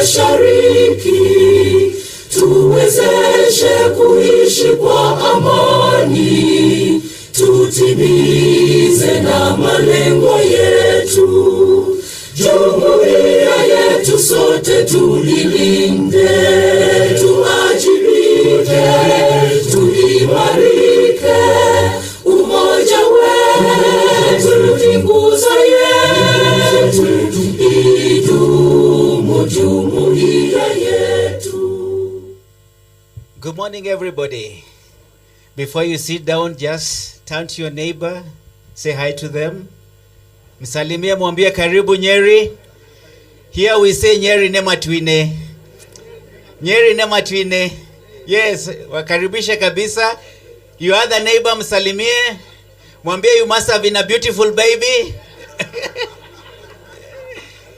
Mashariki, tuwezeshe kuishi kwa amani, tutimize na malengo yetu. Jumuiya yetu sote tulilinde, tuajibike, tuimarike. Umoja wetu ni nguzo yetu, idumu jumuiya yetu. Good morning, everybody. Before you sit down, just turn to your neighbor, say hi to them. Msalimia, mwambie karibu Nyeri. Here we say Nyeri nema twine. Nyeri nema twine. Yes, wakaribisha kabisa. Your other neighbor msalimie. Mwambie you must have been a beautiful baby.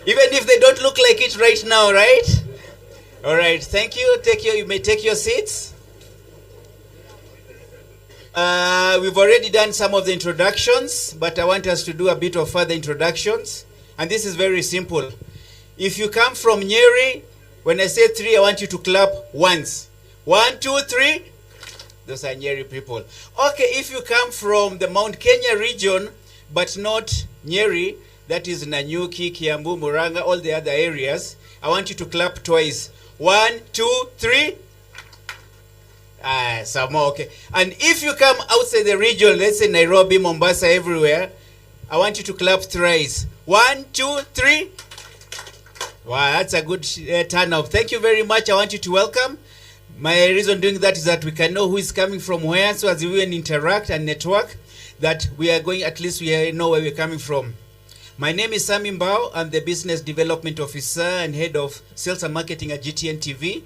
Even if they don't look like it right now, right? All right, thank you. You may take your seats. We've already done some of the introductions, but I want us to do a bit of further introductions. And this is very simple. If you come from Nyeri, when I say 3, I want you to clap once. 1, 2, 3. Those are Nyeri people. Okay, if you come from the Mount Kenya region, but not Nyeri, that is Nanyuki, Kiambu, Muranga, all the other areas, I want you to clap twice. 1, 2, 3. Some more, okay. And if you come outside the region, let's say Nairobi, Mombasa, everywhere, I want you to clap thrice. 1, 2, 3. Wow, that's a good turnout. Thank you very much. I want you to welcome. My reason doing that is that we can know who is coming from where, so as we can interact and network, that we are going, at least we know where we're coming from. My name is Sami Mbao. I'm the Business Development Officer and Head of Sales and Marketing at GTN TV.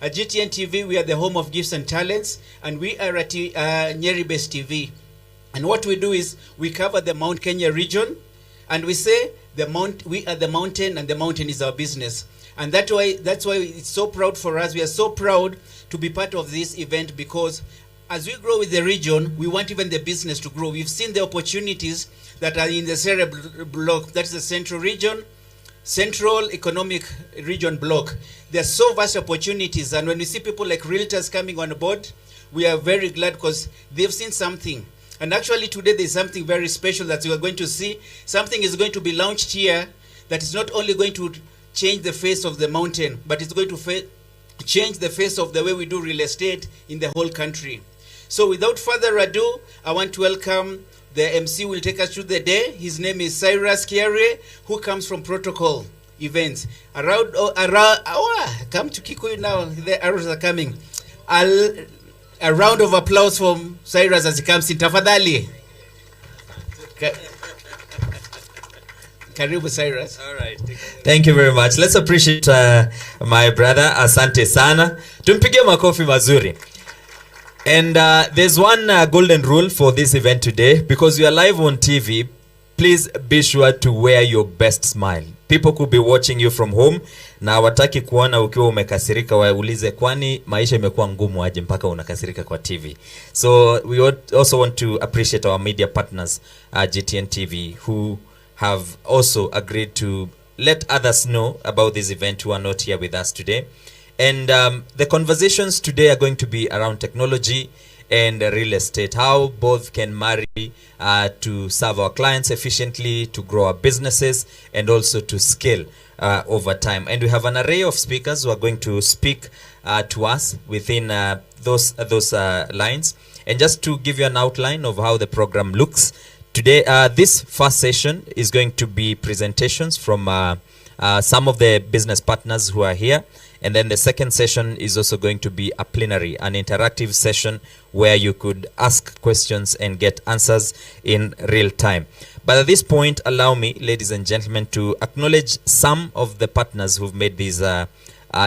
At GTN TV, we are the home of gifts and talents, and we are at Nyeri-based TV. And what we do is we cover the Mount Kenya region, and we say we are the mountain, and the mountain is our business. And that's why it's so proud for us. We are so proud to be part of this event, because as we grow with the region, we want even the business to grow. We've seen the opportunities that are in the Sere block, that's the central region, Central Economic Region block. There are so vast opportunities, and when we see people like realtors coming on board, we are very glad because they've seen something. And actually today there's something very special that you are going to see. Something is going to be launched here that is not only going to change the face of the mountain, but it's going to change the face of the way we do real estate in the whole country. So without further ado, I want to welcome the MC who will take us through the day. His name is Cyrus Kiare, who comes from Protocol Events. Come to Kikuyu now, the arrows are coming. A round of applause from Cyrus as he comes in. Tafadhali. Karibu Cyrus. All right. Thank you very much. Let's appreciate my brother. Asante sana. Tumpigie makofi mazuri. And there's one golden rule for this event today. Because we are live on TV, please be sure to wear your best smile. People could be watching you from home na wataki kuona ukiwa umekasirika, waulize kwani maisha imekuwa ngumu aje mpaka unakasirika kwa TV. So we also want to appreciate our media partners, GTN TV, who have also agreed to let others know about this event who are not here with us today. And the conversations today are going to be around technology and real estate, how both can marry to serve our clients efficiently, to grow our businesses, and also to scale over time. And we have an array of speakers who are going to speak to us within those lines. And just to give you an outline of how the program looks, today this first session is going to be presentations from some of the business partners who are here. And then the second session is also going to be a plenary, an interactive session where you could ask questions and get answers in real time. But at this point, allow me, ladies and gentlemen, to acknowledge some of the partners who've made this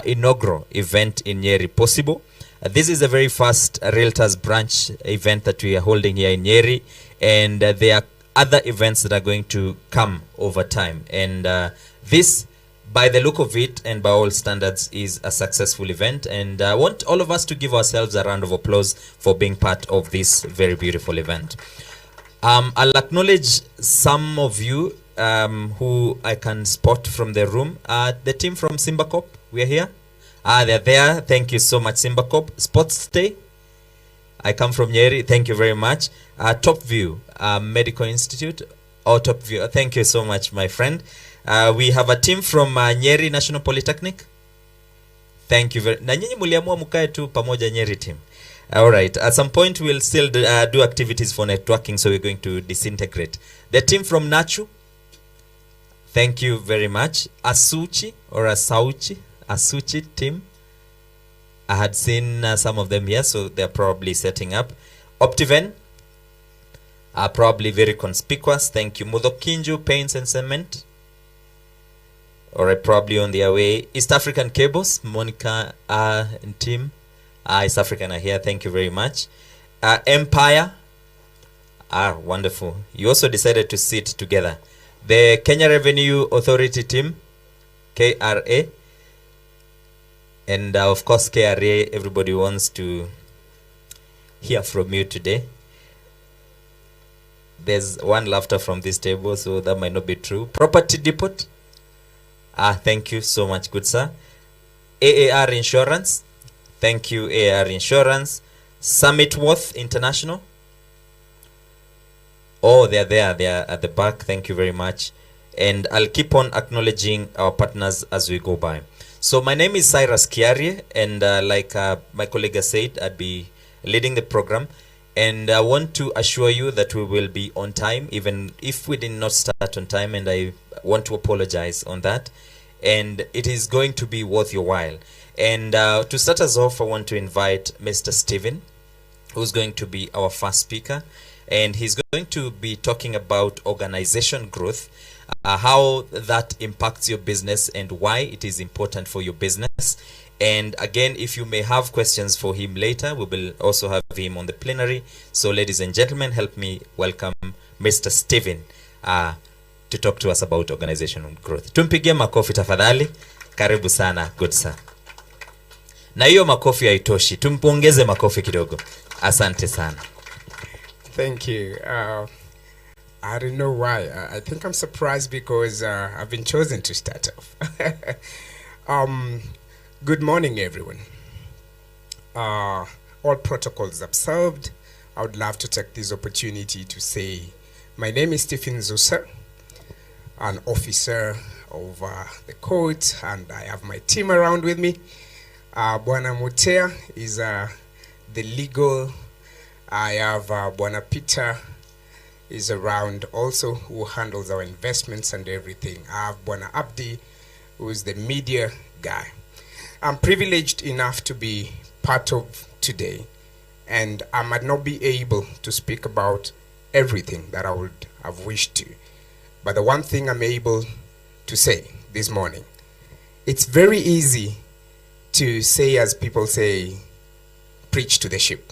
inaugural event in Nyeri possible. This is the very first Realtors Brunch event that we are holding here in Nyeri. And there are other events that are going to come over time. And this, by the look of it and by all standards, is a successful event, and I want all of us to give ourselves a round of applause for being part of this very beautiful event. I'll acknowledge some of you who I can spot from the room. The team from Simbacop, we are here. They're there. Thank you so much, Simbacop. Sports Stay. I come from Nyeri. Thank you very much. Top View Medical Institute. Top View. Thank you so much, my friend. We have a team from Nyeri National Polytechnic. Thank you very much. Na nyinyi muliamua mkae tu pamoja Nyeri team. All right. At some point, we'll still do activities for networking, so we're going to disintegrate. The team from Nachu. Thank you very much. Asuchi or Asauchi. Asuchi team. I had seen some of them here, so they're probably setting up. Optiven are probably very conspicuous. Thank you. Mudokinju Paints and Cement. Or probably on their way. East African Cables, Monica and team. East African are here. Thank you very much. Empire. Wonderful. You also decided to sit together. The Kenya Revenue Authority team, KRA. And of course, KRA, everybody wants to hear from you today. There's one laughter from this table, so that might not be true. Property Depot. Thank you so much, good sir. AAR Insurance. Thank you, AAR Insurance. Summit Worth International. Oh, they're there. They're at the back. Thank you very much. And I'll keep on acknowledging our partners as we go by. So my name is Cyrus Kiarie, and like my colleague said, I'd be leading the program. And I want to assure you that we will be on time, even if we did not start on time, and I want to apologize on that. And it is going to be worth your while. And to start us off, I want to invite Mr. Stephen, who's going to be our first speaker. And he's going to be talking about organization growth, how that impacts your business and why it is important for your business. And again, if you may have questions for him later, we will also have him on the plenary. So ladies and gentlemen, help me welcome Mr. Stephen to talk to us about organizational growth. Tumpigie makofi tafadhali. Karibu sana, good sir. Na hiyo makofi haitoshi. Tumpongeze makofi kidogo. Asante sana. Thank you. I don't know why. I think I'm surprised because I've been chosen to start off. Good morning, everyone. All protocols observed. I would love to take this opportunity to say my name is Stephen Zusa, an officer of the court, and I have my team around with me. Bwana Mutea is the legal. I have Bwana Peter is around also, who handles our investments and everything. I have Bwana Abdi, who is the media guy. I'm privileged enough to be part of today, and I might not be able to speak about everything that I would have wished to. But the one thing I'm able to say this morning, it's very easy to say, as people say, preach to the sheep.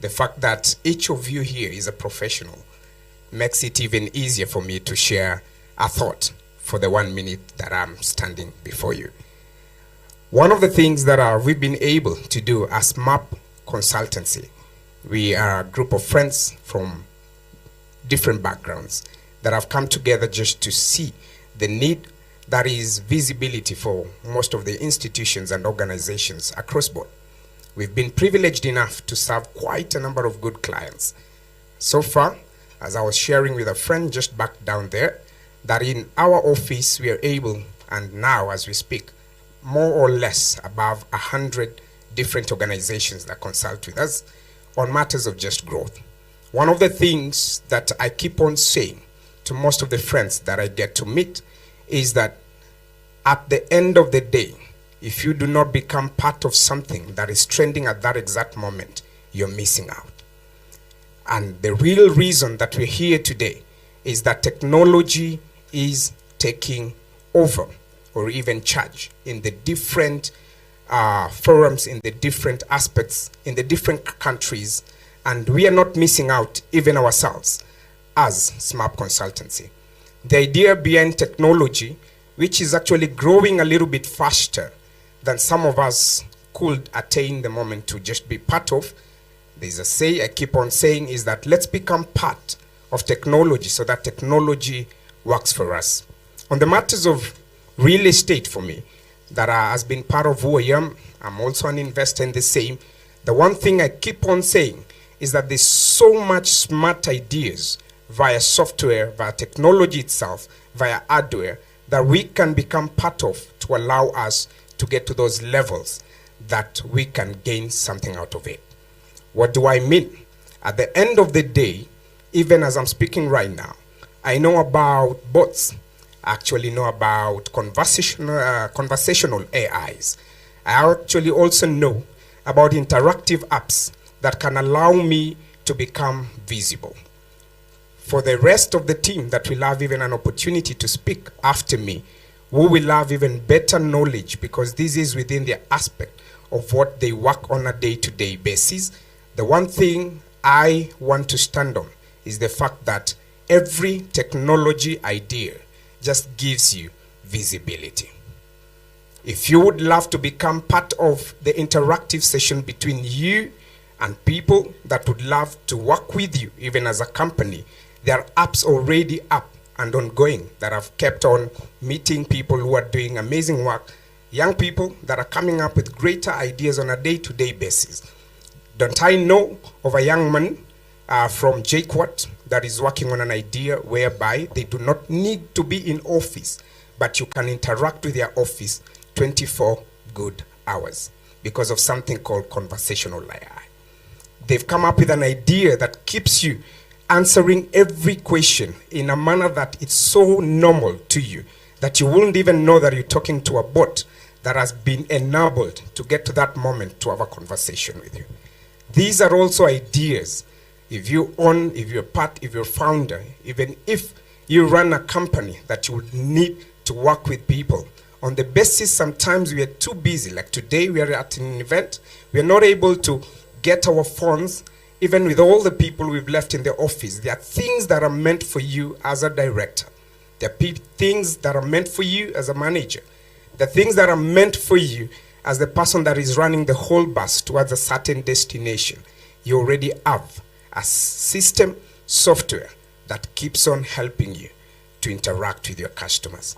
The fact that each of you here is a professional makes it even easier for me to share a thought for the 1 minute that I'm standing before you. One of the things that we've been able to do as MAP Consultancy, we are a group of friends from different backgrounds that have come together just to see the need that is visibility for most of the institutions and organizations across board. We've been privileged enough to serve quite a number of good clients. So far, as I was sharing with a friend just back down there, that in our office we are able, and now as we speak, more or less above 100 different organizations that consult with us on matters of just growth. One of the things that I keep on saying to most of the friends that I get to meet is that at the end of the day, if you do not become part of something that is trending at that exact moment, you're missing out. And the real reason that we're here today is that technology is taking over or even charge in the different forums, in the different aspects, in the different countries, and we are not missing out even ourselves as SMAP Consultancy. The idea behind technology, which is actually growing a little bit faster than some of us could attain the moment to just be part of, there's a say I keep on saying, is that let's become part of technology so that technology works for us. On the matters of real estate for me, that has been part of who I am, I'm also an investor in the same. The one thing I keep on saying is that there's so much smart ideas via software, via technology itself, via hardware, that we can become part of to allow us to get to those levels that we can gain something out of it. What do I mean? At the end of the day, even as I'm speaking right now, I know about bots. I actually know about conversational AIs. I actually also know about interactive apps that can allow me to become visible. For the rest of the team that will have even an opportunity to speak after me, who will have even better knowledge, because this is within the aspect of what they work on a day-to-day basis. The one thing I want to stand on is the fact that every technology idea just gives you visibility. If you would love to become part of the interactive session between you and people that would love to work with you, even as a company, there are apps already up and ongoing that have kept on meeting people who are doing amazing work, young people that are coming up with greater ideas on a day-to-day basis. Don't I know of a young man from JQuat that is working on an idea whereby they do not need to be in office, but you can interact with their office 24 good hours because of something called conversational AI. They've come up with an idea that keeps you answering every question in a manner that it's so normal to you that you wouldn't even know that you're talking to a bot that has been enabled to get to that moment to have a conversation with you. These are also ideas. If you're founder, even if you run a company that you would need to work with people, on the basis sometimes we are too busy. Like today we are at an event, we are not able to get our phones, even with all the people we've left in the office. There are things that are meant for you as a director. There are things that are meant for you as a manager. The things that are meant for you as the person that is running the whole bus towards a certain destination. You already have a system software that keeps on helping you to interact with your customers.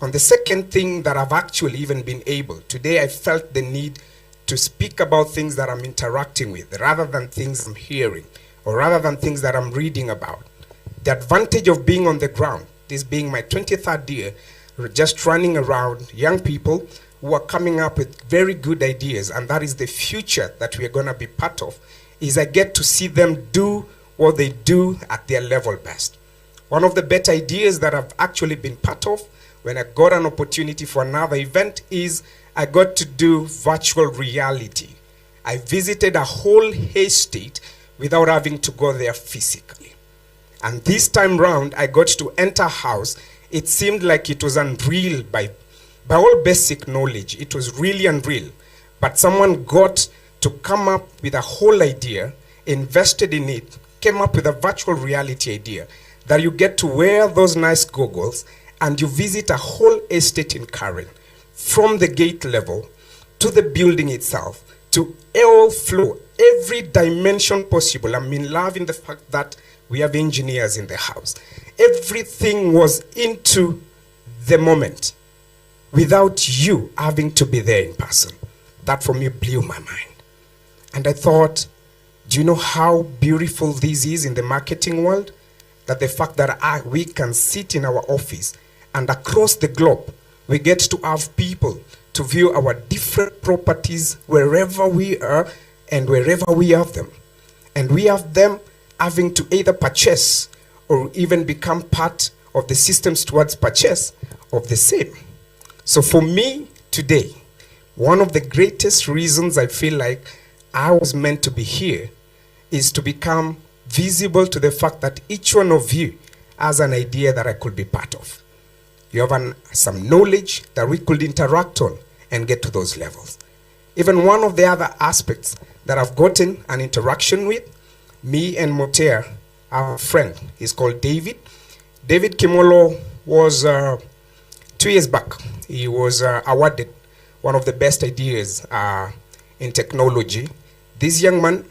On the second thing that I've actually even been able, today I felt the need to speak about things that I'm interacting with rather than things I'm hearing or rather than things that I'm reading about. The advantage of being on the ground, this being my 23rd year, just running around young people who are coming up with very good ideas, and that is the future that we are going to be part of, is I get to see them do what they do at their level best. One of the better ideas that I've actually been part of when I got an opportunity for another event is I got to do virtual reality. I visited a whole estate without having to go there physically. And this time round, I got to enter a house. It seemed like it was unreal by all basic knowledge. It was really unreal. But someone got to come up with a whole idea, invested in it, came up with a virtual reality idea that you get to wear those nice goggles and you visit a whole estate in Karen, from the gate level to the building itself, to all floor, every dimension possible. I'm in love in the fact that we have engineers in the house. Everything was into the moment without you having to be there in person. That for me blew my mind. And I thought, do you know how beautiful this is in the marketing world? That the fact that we can sit in our office and across the globe, we get to have people to view our different properties wherever we are and wherever we have them. And we have them having to either purchase or even become part of the systems towards purchase of the same. So for me today, one of the greatest reasons I feel like I was meant to be here is to become visible to the fact that each one of you has an idea that I could be part of. You have some knowledge that we could interact on and get to those levels. Even one of the other aspects that I've gotten an interaction with, me and Motea, our friend, is called David. David Kimolo was 2 years back. He was awarded one of the best ideas in technology. This young man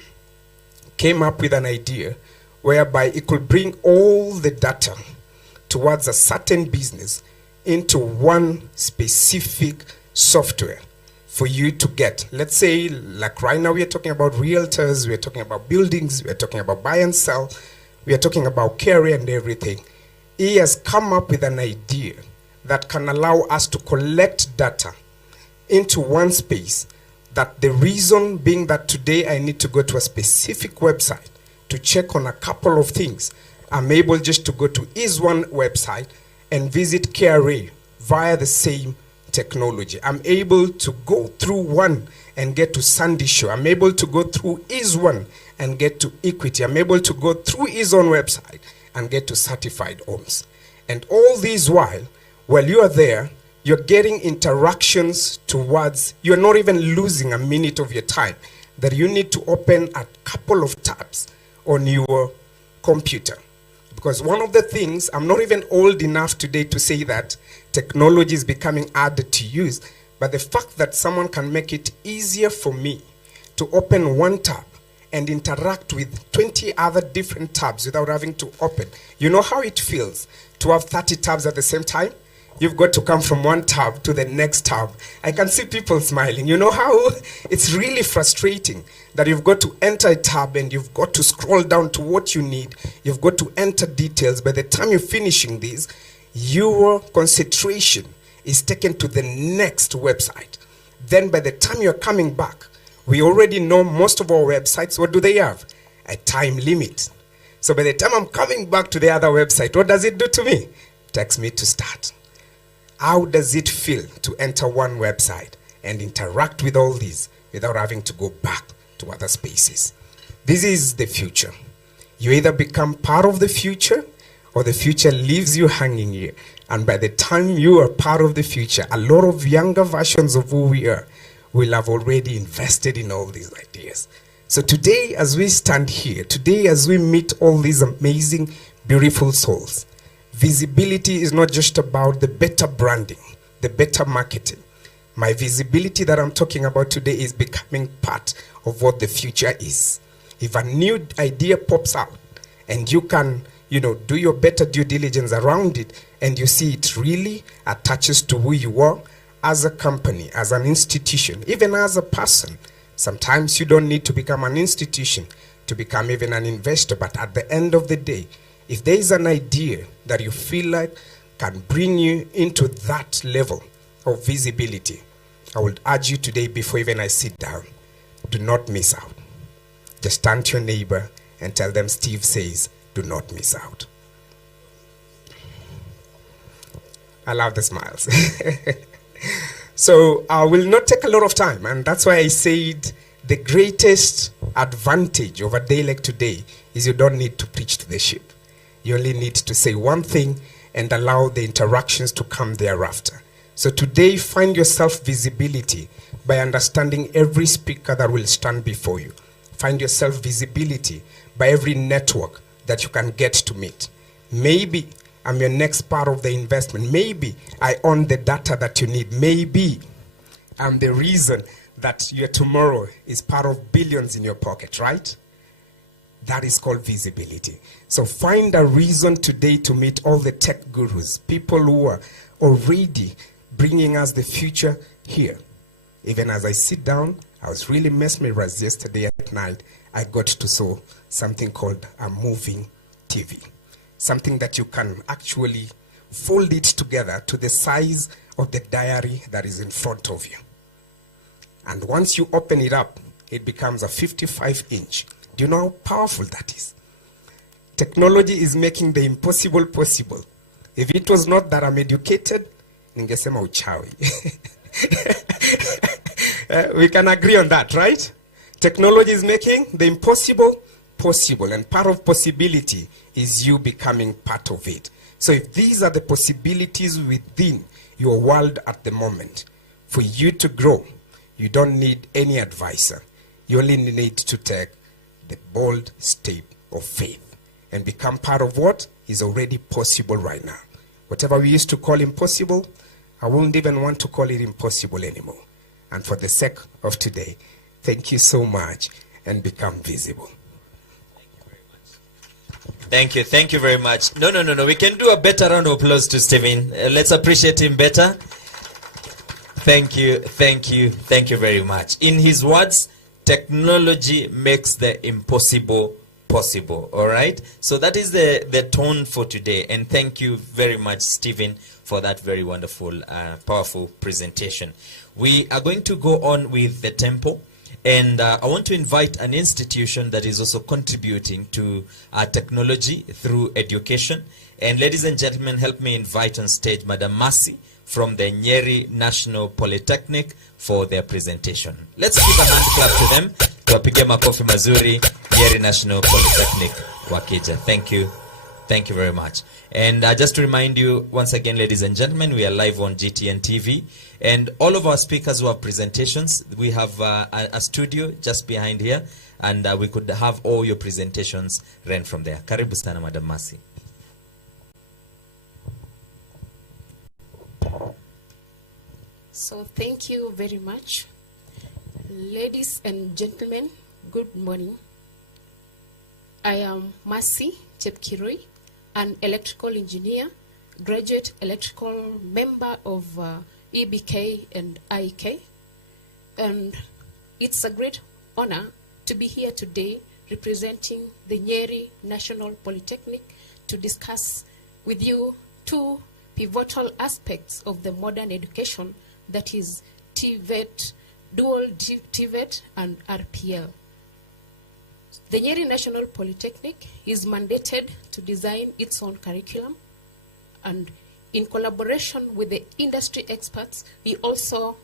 came up with an idea whereby it could bring all the data towards a certain business into one specific software for you to get. Let's say, like right now, we are talking about realtors, we are talking about buildings, we are talking about buy and sell, we are talking about carry and everything. He has come up with an idea that can allow us to collect data into one space. That the reason being that today I need to go to a specific website to check on a couple of things, I'm able just to go to his one website and visit KRA via the same technology. I'm able to go through one and get to Sandy Show. I'm able to go through his one and get to Equity. I'm able to go through his own website and get to Certified Homes. And all these while you are there, you're getting interactions towards, you're not even losing a minute of your time that you need to open a couple of tabs on your computer. Because one of the things, I'm not even old enough today to say that technology is becoming harder to use, but the fact that someone can make it easier for me to open one tab and interact with 20 other different tabs without having to open. You know how it feels to have 30 tabs at the same time? You've got to come from one tab to the next tab. I can see people smiling. You know how it's really frustrating that you've got to enter a tab and you've got to scroll down to what you need. You've got to enter details. By the time you're finishing this, your concentration is taken to the next website. Then by the time you're coming back, we already know most of our websites, what do they have? A time limit. So by the time I'm coming back to the other website, what does it do to me? It takes me to start. How does it feel to enter one website and interact with all these without having to go back to other spaces? This is the future. You either become part of the future or the future leaves you hanging here. And by the time you are part of the future, a lot of younger versions of who we are will have already invested in all these ideas. So today, as we stand here, today as we meet all these amazing, beautiful souls, visibility is not just about the better branding, the better marketing. My visibility that I'm talking about today is becoming part of what the future is. If a new idea pops out and you can, do your better due diligence around it and you see it really attaches to who you are as a company, as an institution, even as a person. Sometimes you don't need to become an institution to become even an investor, but at the end of the day, if there is an idea that you feel like can bring you into that level of visibility, I would urge you today, before even I sit down, do not miss out. Just turn to your neighbor and tell them, Steve says, do not miss out. I love the smiles. So I will not take a lot of time, and that's why I said the greatest advantage of a day like today is you don't need to preach to the sheep. You only need to say one thing and allow the interactions to come thereafter. So today, find yourself visibility by understanding every speaker that will stand before you. Find yourself visibility by every network that you can get to meet. Maybe I'm your next part of the investment. Maybe I own the data that you need. Maybe I'm the reason that your tomorrow is part of billions in your pocket, right? That is called visibility. So find a reason today to meet all the tech gurus, people who are already bringing us the future here. Even as I sit down, I was really mesmerized yesterday at night. I got to saw something called a moving TV. Something that you can actually fold it together to the size of the diary that is in front of you. And once you open it up, it becomes a 55-inch. Do you know how powerful that is? Technology is making the impossible possible. If it was not that I'm educated, ningesema uchawi. We can agree on that, right? Technology is making the impossible possible, and part of possibility is you becoming part of it. So if these are the possibilities within your world at the moment, for you to grow, you don't need any advisor. You only need to take the bold step of faith and become part of what is already possible right now. Whatever we used to call impossible, I won't even want to call it impossible anymore. And for the sake of today, thank you so much and become visible. Thank you very much. Thank you very much. No. We can do a better round of applause to Stephen. Let's appreciate him better. Thank you very much. In his words, technology makes the impossible possible. All right. So that is the tone for today. And thank you very much, Stephen, for that very wonderful, powerful presentation. We are going to go on with the tempo. And I want to invite an institution that is also contributing to technology through education. And ladies and gentlemen, help me invite on stage Madam Mercy from the Nyeri National Polytechnic for their presentation. Let's give a hand clap to them. Tuwapige makofi mazuri, Nyeri National Polytechnic wakija. Thank you. Thank you very much. And just to remind you, once again, ladies and gentlemen, we are live on GTN TV. And all of our speakers who have presentations, we have a studio just behind here. And we could have all your presentations run from there. Karibu sana, Madam Mercy. So thank you very much. Ladies and gentlemen, good morning. I am Mercy Chepkirui, an electrical engineer, graduate electrical member of EBK and IK. And it's a great honor to be here today representing the Nyeri National Polytechnic to discuss with you two pivotal aspects of the modern education, that is TVET, dual TVET and RPL. The Nyeri National Polytechnic is mandated to design its own curriculum, and in collaboration with the industry experts, we also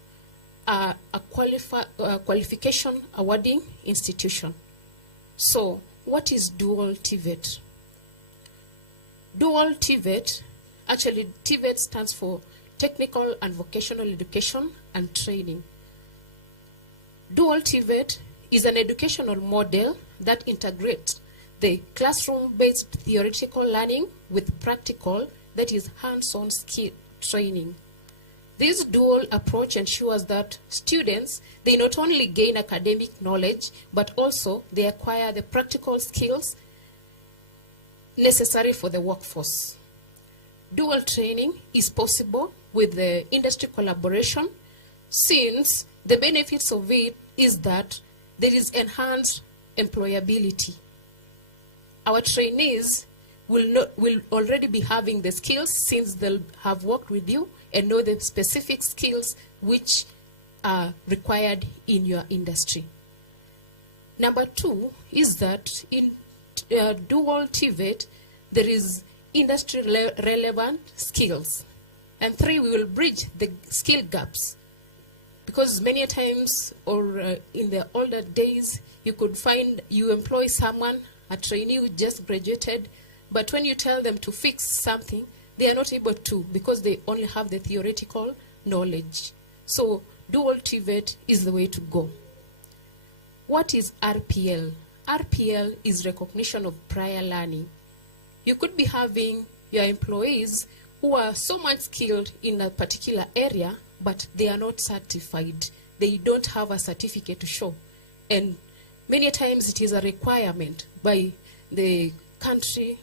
are a qualification awarding institution. So, what is dual TVET? Dual TVET, actually TVET stands for Technical and Vocational Education and Training. Dual TVET is an educational model that integrates the classroom-based theoretical learning with practical, that is hands-on skill training. This dual approach ensures that students, they not only gain academic knowledge, but also they acquire the practical skills necessary for the workforce. Dual training is possible with the industry collaboration, since the benefits of it is that there is enhanced employability. Our trainees will already be having the skills, since they'll have worked with you and know the specific skills which are required in your industry. Number two is that in dual TVET, there is industry relevant skills. And three, we will bridge the skill gaps, because many times, or in the older days, you could find you employ someone, a trainee who just graduated, but when you tell them to fix something, they are not able to, because they only have the theoretical knowledge. So dual TVET is the way to go. What is RPL? RPL is recognition of prior learning. You could be having your employees who are so much skilled in a particular area, but they are not certified. They don't have a certificate to show. And many times it is a requirement by the country.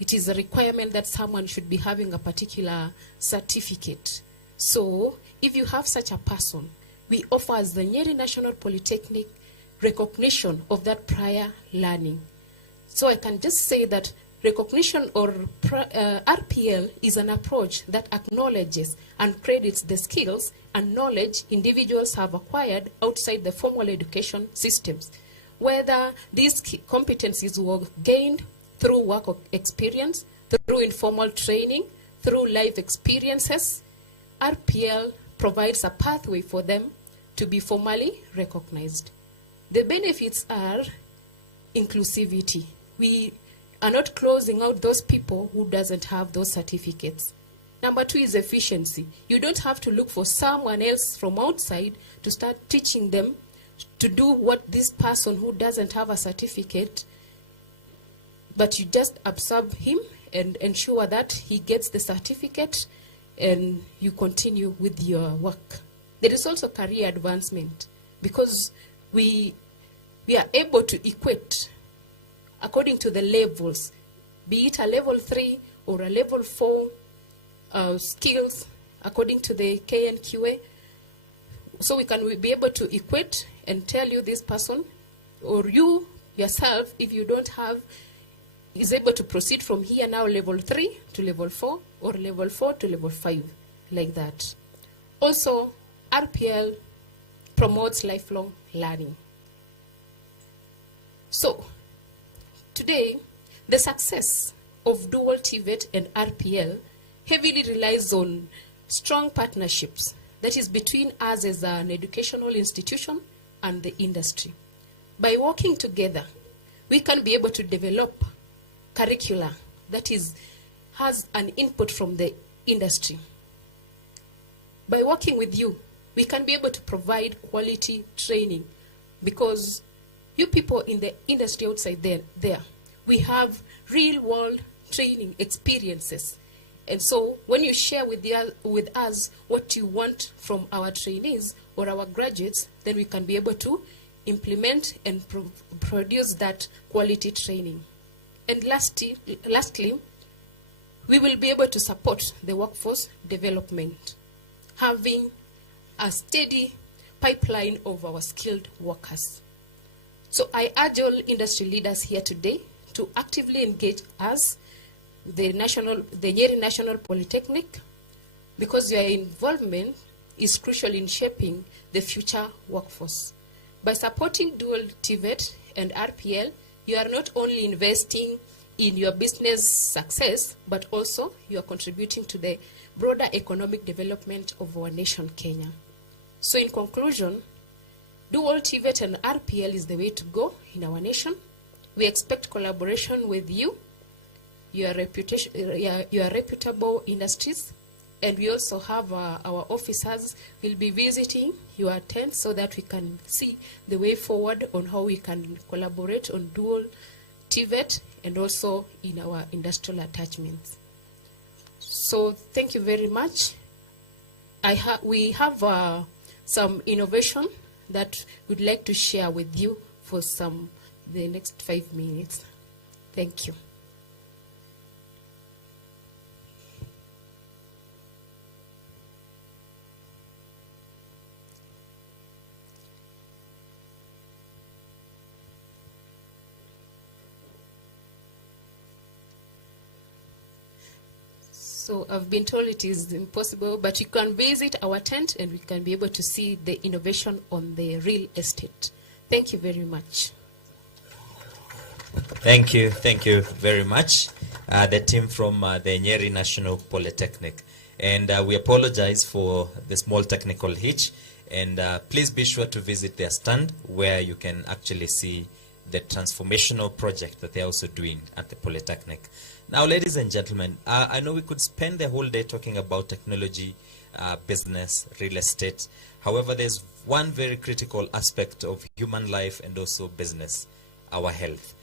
It is a requirement that someone should be having a particular certificate. So if you have such a person, we offer as the Nyeri National Polytechnic recognition of that prior learning. So I can just say that recognition or RPL is an approach that acknowledges and credits the skills and knowledge individuals have acquired outside the formal education systems, whether these competencies were gained through work experience, through informal training, through life experiences. RPL provides a pathway for them to be formally recognized. The benefits are inclusivity. We are not closing out those people who doesn't have those certificates. Number two is efficiency. You don't have to look for someone else from outside to start teaching them to do what this person who doesn't have a certificate, but you just absorb him and ensure that he gets the certificate and you continue with your work. There is also career advancement, because we are able to equate according to the levels, be it a level 3 or a level 4 skills according to the KNQA. So we can be able to equate and tell you this person, or you yourself, if you don't have, is able to proceed from here now level 3 to level 4 or level 4 to level 5, like that. Also, RPL promotes lifelong learning. So, today, the success of dual TVET and RPL heavily relies on strong partnerships, that is between us as an educational institution and the industry. By working together, we can be able to develop curricula that has an input from the industry. By working with you, we can be able to provide quality training, because you people in the industry outside there, we have real-world training experiences. And so when you share with us what you want from our trainees or our graduates, then we can be able to implement and produce that quality training. And lastly, we will be able to support the workforce development, having a steady pipeline of our skilled workers. So I urge all industry leaders here today to actively engage us, the Nyeri National Polytechnic, because your involvement is crucial in shaping the future workforce. By supporting dual TVET and RPL, you are not only investing in your business success, but also you are contributing to the broader economic development of our nation, Kenya. So in conclusion, dual TVET and RPL is the way to go in our nation. We expect collaboration with you, your reputable industries, and we also have our officers will be visiting your tent so that we can see the way forward on how we can collaborate on dual TVET and also in our industrial attachments. So thank you very much. We have some innovation that we'd like to share with you for the next 5 minutes. Thank you. So I've been told it is impossible, but you can visit our tent and we can be able to see the innovation on the real estate. Thank you very much. Thank you very much, the team from the Nyeri National Polytechnic. And we apologize for the small technical hitch. And please be sure to visit their stand where you can actually see the transformational project that they're also doing at the Polytechnic. Now, ladies and gentlemen, I know we could spend the whole day talking about technology, business, real estate. However, there's one very critical aspect of human life and also business, our health.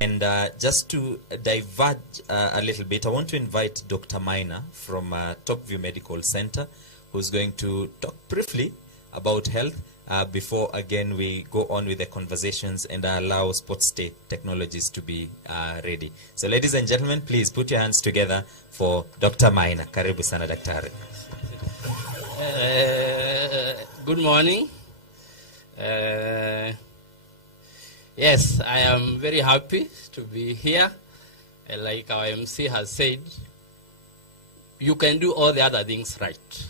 And just to diverge a little bit, I want to invite Dr. Maina from Topview Medical Center, who's going to talk briefly about health before, again, we go on with the conversations and allow Sports State Technologies to be ready. So, ladies and gentlemen, please put your hands together for Dr. Maina. Karibu sana, Daktari. Good morning. Yes, I am very happy to be here. Like our MC has said, you can do all the other things right.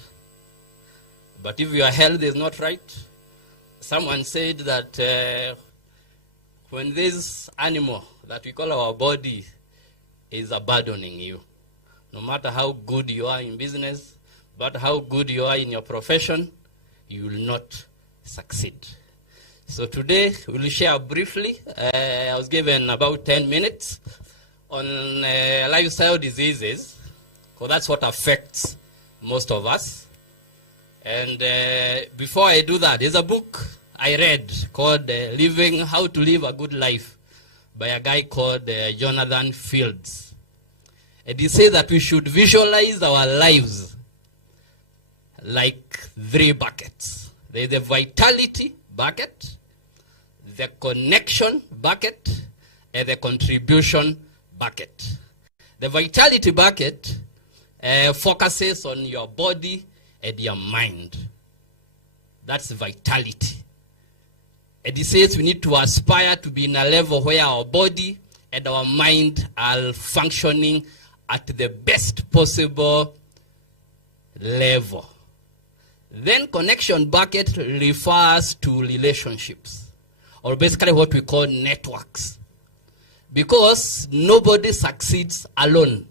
But if your health is not right, someone said that when this animal that we call our body is abandoning you, no matter how good you are in business, but how good you are in your profession, you will not succeed. So today we'll share briefly, I was given about 10 minutes on lifestyle diseases, because that's what affects most of us. And before I do that, there's a book I read called How to Live a Good Life by a guy called Jonathan Fields. And he says that we should visualize our lives like 3 buckets. There's the vitality bucket, the connection bucket, the contribution bucket. The vitality bucket focuses on your body and your mind. That's vitality. And it says we need to aspire to be in a level where our body and our mind are functioning at the best possible level. Then connection bucket refers to relationships, or basically what we call networks. Because nobody succeeds alone.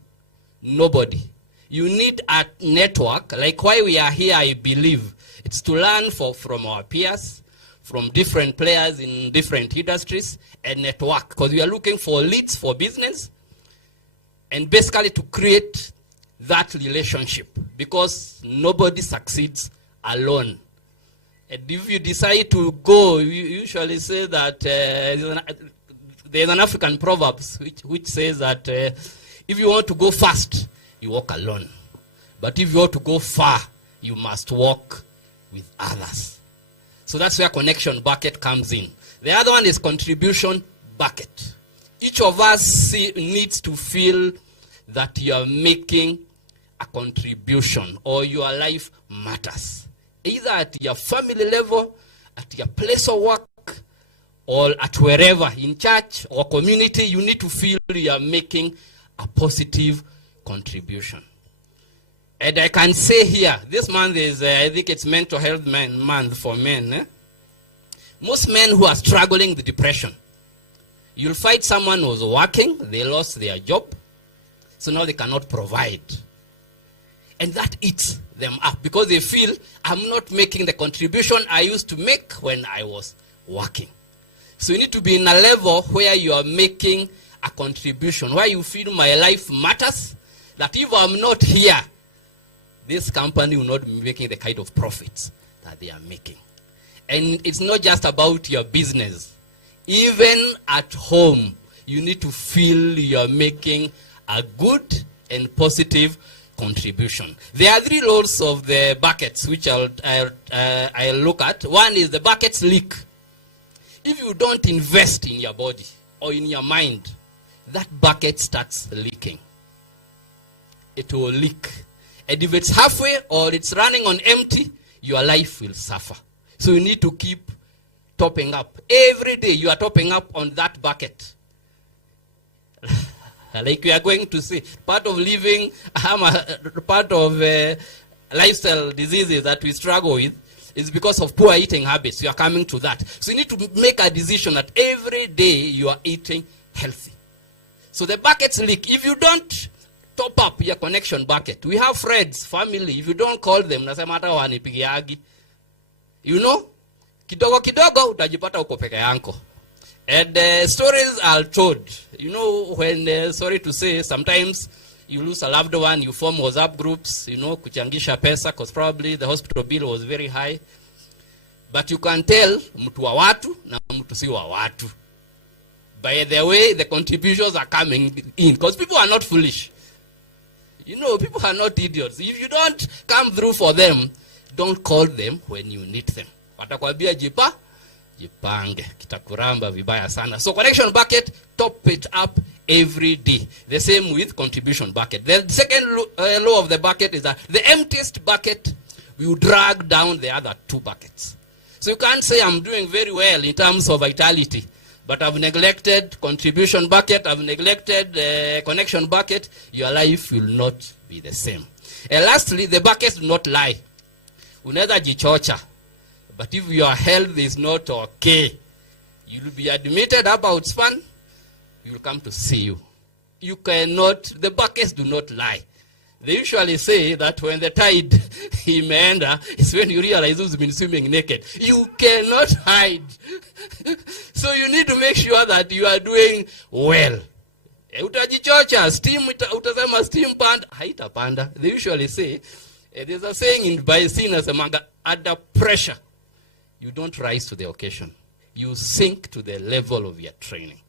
Nobody. You need a network. Like why we are here, I believe, it's to learn from our peers, from different players in different industries, and network. Because we are looking for leads for business, and basically to create that relationship. Because nobody succeeds alone. And if you decide to go, you usually say that there's an African proverb which says that if you want to go fast, you walk alone. But if you want to go far, you must walk with others. So that's where connection bucket comes in. The other one is contribution bucket. Each of us needs to feel that you are making a contribution or your life matters. Either at your family level, at your place of work, or at wherever, in church or community, you need to feel you are making a positive contribution. And I can say here, this month is, I think it's mental health month for men. Most men who are struggling with depression, you'll find someone who's working, they lost their job, so now they cannot provide. And that eats them up because they feel, I'm not making the contribution I used to make when I was working. So you need to be in a level where you are making a contribution, where you feel my life matters, that if I'm not here, this company will not be making the kind of profits that they are making. And it's not just about your business. Even at home, you need to feel you are making a good and positive contribution. There are three roles of the buckets which I'll look at. One is the buckets leak. If you don't invest in your body or in your mind, that bucket starts leaking. It will leak. And if it's halfway or it's running on empty, your life will suffer. So you need to keep topping up. Every day you are topping up on that bucket. Like we are going to see, part of living, part of lifestyle diseases that we struggle with is because of poor eating habits. You are coming to that. So you need to make a decision that every day you are eating healthy. So the buckets leak. If you don't top up your connection bucket, we have friends, family, if you don't call them, nasema hata wanipigiagi. You know, kidogo kidogo utajipata uko peke yanko. And stories are told. You know, when, sorry to say, sometimes you lose a loved one, you form WhatsApp groups, you know, kuchangisha pesa, because probably the hospital bill was very high. But you can tell, mtu wa watu na mtu si wa watu. By the way, the contributions are coming in, because people are not foolish. You know, people are not idiots. If you don't come through for them, don't call them when you need them. Watakwambia jipange, kitakuramba vibaya sana. So connection bucket, top it up every day. The same with contribution bucket. The second law of the bucket is that the emptiest bucket will drag down the other two buckets. So you can't say I'm doing very well in terms of vitality, but I've neglected contribution bucket, I've neglected connection bucket. Your life will not be the same. And lastly, the buckets do not lie. Unaweza jichocha. But if your health is not okay, you will be admitted about span, we will come to see you. You cannot, the buckets do not lie. They usually say that when the tide imeenda is when you realize who's been swimming naked. You cannot hide. So you need to make sure that you are doing well. Utajichocha, steam, utasema steam panda, haita panda. They usually say, there's a saying in by sinners among under pressure. You don't rise to the occasion. You sink to the level of your training.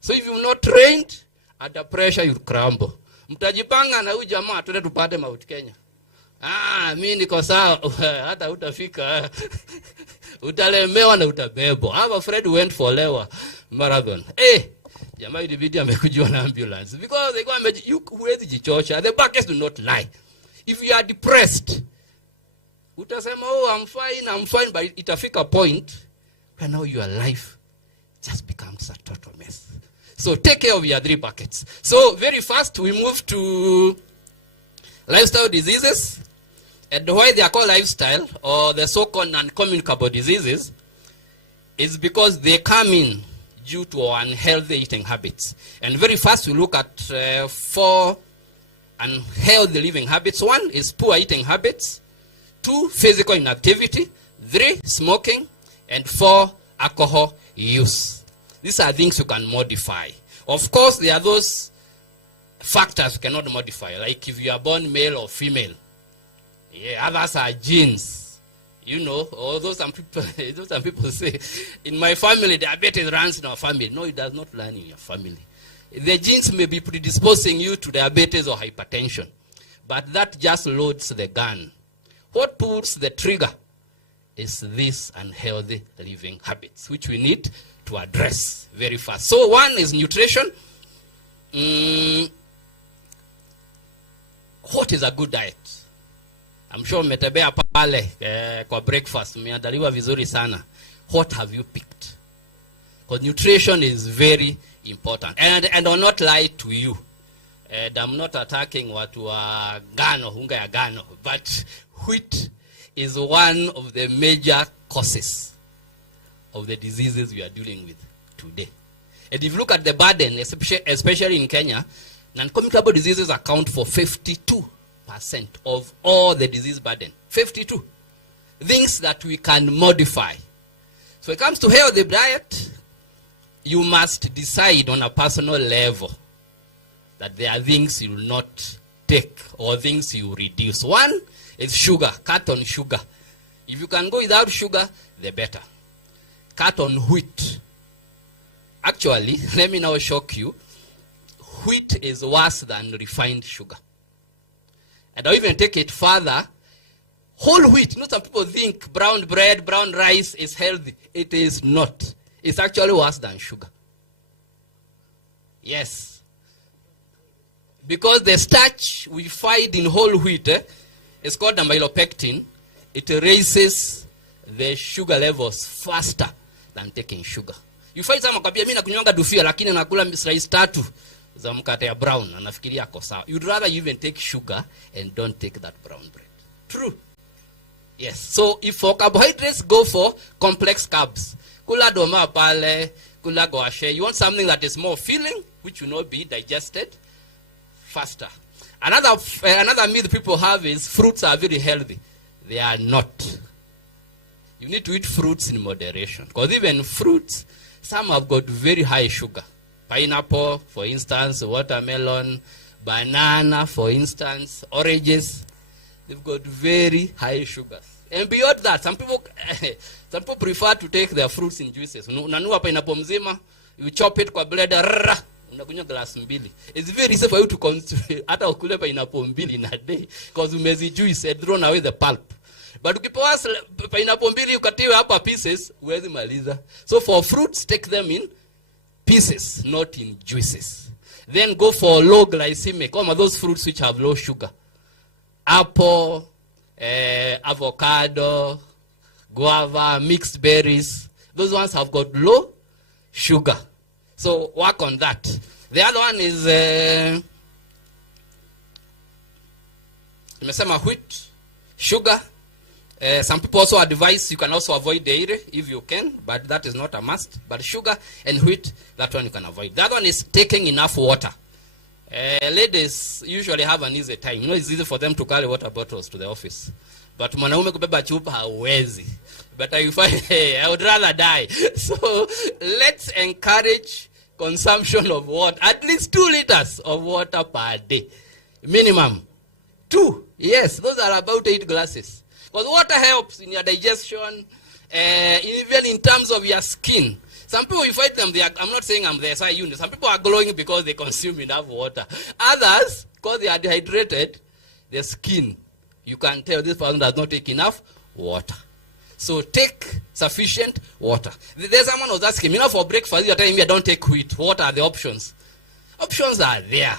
So if you're not trained, under pressure you crumble. Mtajipanga na huyu jamaa tuende tupate Mount Kenya. Mimi niko sawa, hata utafika. Utalemewa na utabebo. I have a friend who went for Lewa marathon. jamaa ilibidi amekujiwa na ambulance because they go you huwezi jichocha. The buckets do not lie. If you are depressed, utasema oh I'm fine, but itafika a point where now your life just becomes a total mess. So take care of your 3 buckets. So very fast we move to lifestyle diseases. And why they are called lifestyle or the so-called non-communicable diseases is because they come in due to unhealthy eating habits. And very fast we look at 4 unhealthy living habits. 1 is poor eating habits. 2, physical inactivity. 3, smoking. And 4, alcohol use. These are things you can modify. Of course, there are those factors you cannot modify, like if you are born male or female. Yeah, others are genes. You know, although some people say, in my family, diabetes runs in our family. No, it does not run in your family. The genes may be predisposing you to diabetes or hypertension, but that just loads the gun. What pulls the trigger is these unhealthy living habits, which we need to address very fast. So 1 is nutrition. What is a good diet? I'm sure umetembea pale kwa breakfast, umeandaliwa vizuri sana. What have you picked? Because nutrition is very important. And I'll not lie to you. And I'm not attacking watu wa gano, unga ya gano, but wheat is one of the major causes of the diseases we are dealing with today. And if you look at the burden, especially in Kenya, non-communicable diseases account for 52% of all the disease burden. 52. Things that we can modify. So when it comes to healthy diet, you must decide on a personal level that there are things you will not take or things you reduce. 1 is sugar. Cut on sugar. If you can go without sugar, the better. Cut on wheat. Actually, let me now shock you. Wheat is worse than refined sugar. And I'll even take it further. Whole wheat. You know, some people think brown bread, brown rice is healthy. It is not. It's actually worse than sugar. Yes. Because the starch we find in whole wheat is called amylopectin. It raises the sugar levels faster than taking sugar. You find some kwambia mimi nakunywanga dufia lakini nakula rice 3 za mkate ya brown anafikiria ako sawa. You'd rather you even take sugar and don't take that brown bread. True. Yes. So if for carbohydrates, go for complex carbs. Kula doma pale, kula goashe. You want something that is more filling, which will not be digested faster. Another myth people have is fruits are very healthy. They are not. You need to eat fruits in moderation. Because even fruits, some have got very high sugar. Pineapple, for instance, watermelon, banana, for instance, oranges. They've got very high sugars. And beyond that, some people prefer to take their fruits in juices. Unanua pineapple mzima, you chop it kwa blender, unakunywa glass 2. It's very easy for you to consume hata ukule pineapple 2 in a day because umezi juice and thrown away the pulp. But ukipewa pineapple 2 ukatiwe hapa pieces, huwezi maliza. So for fruits, take them in pieces, not in juices. Then go for low glycemic, those fruits which have low sugar. Apple, avocado, guava, mixed berries. Those ones have got low sugar. So work on that. The other one is wheat, sugar. Some people also advise you can also avoid dairy if you can, but that is not a must. But sugar and wheat, that one you can avoid. The other one is taking enough water. Ladies usually have an easy time. You know, it's easy for them to carry water bottles to the office. But mwanaume kubeba chupa hawezi. But I find, hey, I would rather die. So let's encourage consumption of water. At least 2 liters of water per day. Minimum. 2. Yes, those are about 8 glasses. Because water helps in your digestion, even in terms of your skin. Some people, you fight them, I'm not saying I'm the SI unit. Some people are glowing because they consume enough water. Others, because they are dehydrated, their skin, you can tell this person does not take enough water. So take sufficient water. There's someone was asking me, for breakfast, you're telling me I don't take wheat. What are the options? Options are there.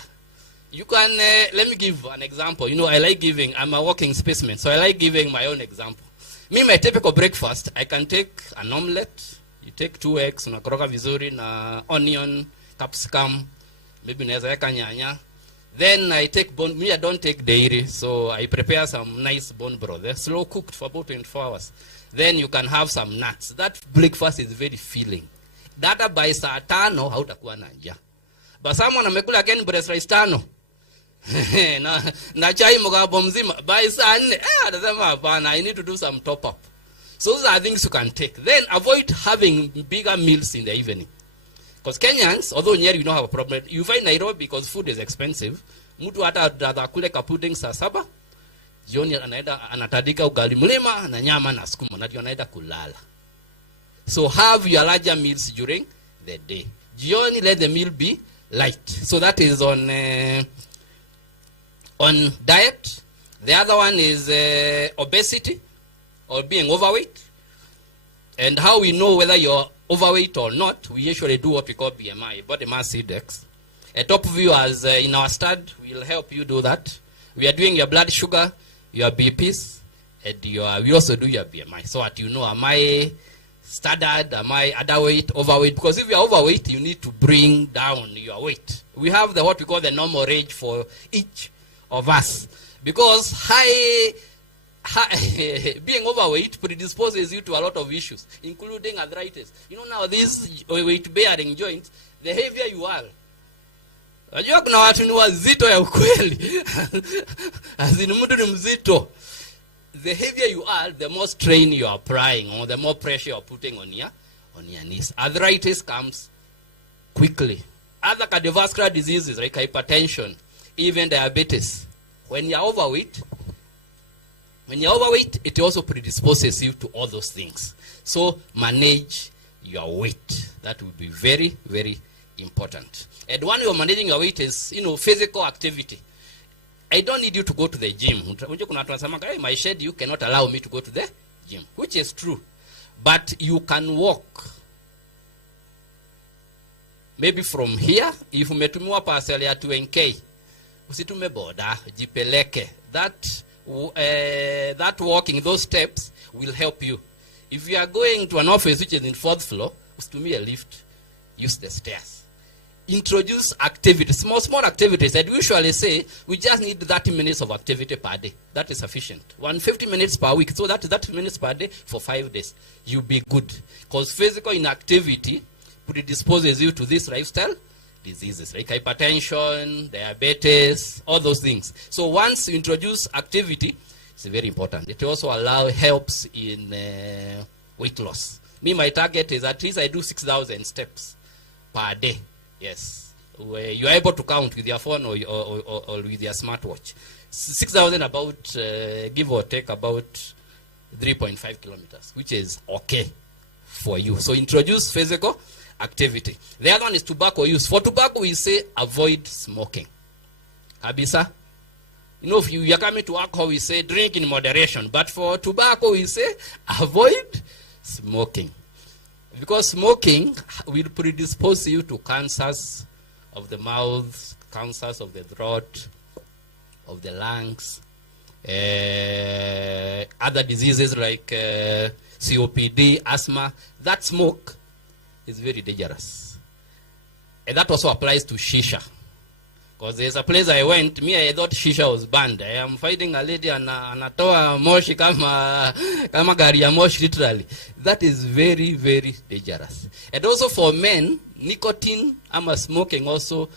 You can, let me give an example. I like giving, I'm a walking specimen, so I like giving my own example. Me, my typical breakfast, I can take an omelette. You take 2 eggs, unakoroga vizuri na onion, capsicum, maybe naweza weka nyanya. Then I take bone, me I don't take dairy, so I prepare some nice bone broth. They're slow cooked for about 24 hours. Then you can have some nuts. That breakfast is very filling. Data by saa tano hautakuwa na njaa. But someone amekula again breast rice tano. na chai mkabo mzima by saa 4 atasema hapana, I need to do some top up. So those are things you can take. Then avoid having bigger meals in the evening. Because Kenyans, although Nyeri we don't have a problem, you find Nairobi because food is expensive. Mtu hata kule kapudding saa 7, jioni anaenda anatadika ugali mlima na nyama na sukuma na anaenda kulala. So have your larger meals during the day. Jioni let the meal be light. So that is on diet. The other one is obesity or being overweight. And how we know whether you're overweight or not, we usually do what we call BMI, body mass index. A top view as in our stud will help you do that. We are doing your blood sugar, your BPs, and we also do your BMI. So that you know, am I standard, am I underweight, overweight? Because if you are overweight, you need to bring down your weight. We have what we call the normal range for each of us. Because being overweight predisposes you to a lot of issues, including arthritis. Now these weight-bearing joints, the heavier you are, unajua kuna watu ni wazito ya ukweli. Azini mtu ni mzito. The heavier you are, the more strain you are applying, or the more pressure you are putting on your knees. Arthritis comes quickly. Other cardiovascular diseases like hypertension, even diabetes. When you are overweight, it also predisposes you to all those things. So manage your weight. That will be very, very important. And one way of managing your weight is, physical activity. I don't need you to go to the gym. My schedule cannot allow me to go to the gym, which is true. But you can walk. Maybe from here, if umetumiwa parcel ya 2NK, usitume boda, jipeleke. That walking, those steps will help you. If you are going to an office which is in 4th floor, ustumie a lift, use the stairs. Introduce activities, small activities. I'd usually say we just need 30 minutes of activity per day. That is sufficient. 150 minutes per week. So that is 30 minutes per day for 5 days. You'll be good. Because physical inactivity predisposes you to this lifestyle diseases like hypertension, diabetes, all those things. So once you introduce activity, it's very important. It also helps in weight loss. Me, my target is at least I do 6,000 steps per day. Yes. Where you are able to count with your phone or with your smartwatch. 6,000 about, give or take, about 3.5 kilometers, which is okay for you. So introduce physical activity. The other one is tobacco use. For tobacco, we say avoid smoking. Abisa? If you are coming to alcohol, we say drink in moderation. But for tobacco, we say avoid smoking. Because smoking will predispose you to cancers of the mouth, cancers of the throat, of the lungs, other diseases like COPD, asthma. That smoke is very dangerous. And that also applies to shisha. Because there's a place I went, I thought shisha was banned. I am fighting a lady and anatoa moshi kama gari ya moshi, literally. That is very, very dangerous. And also for men, nicotine smoking also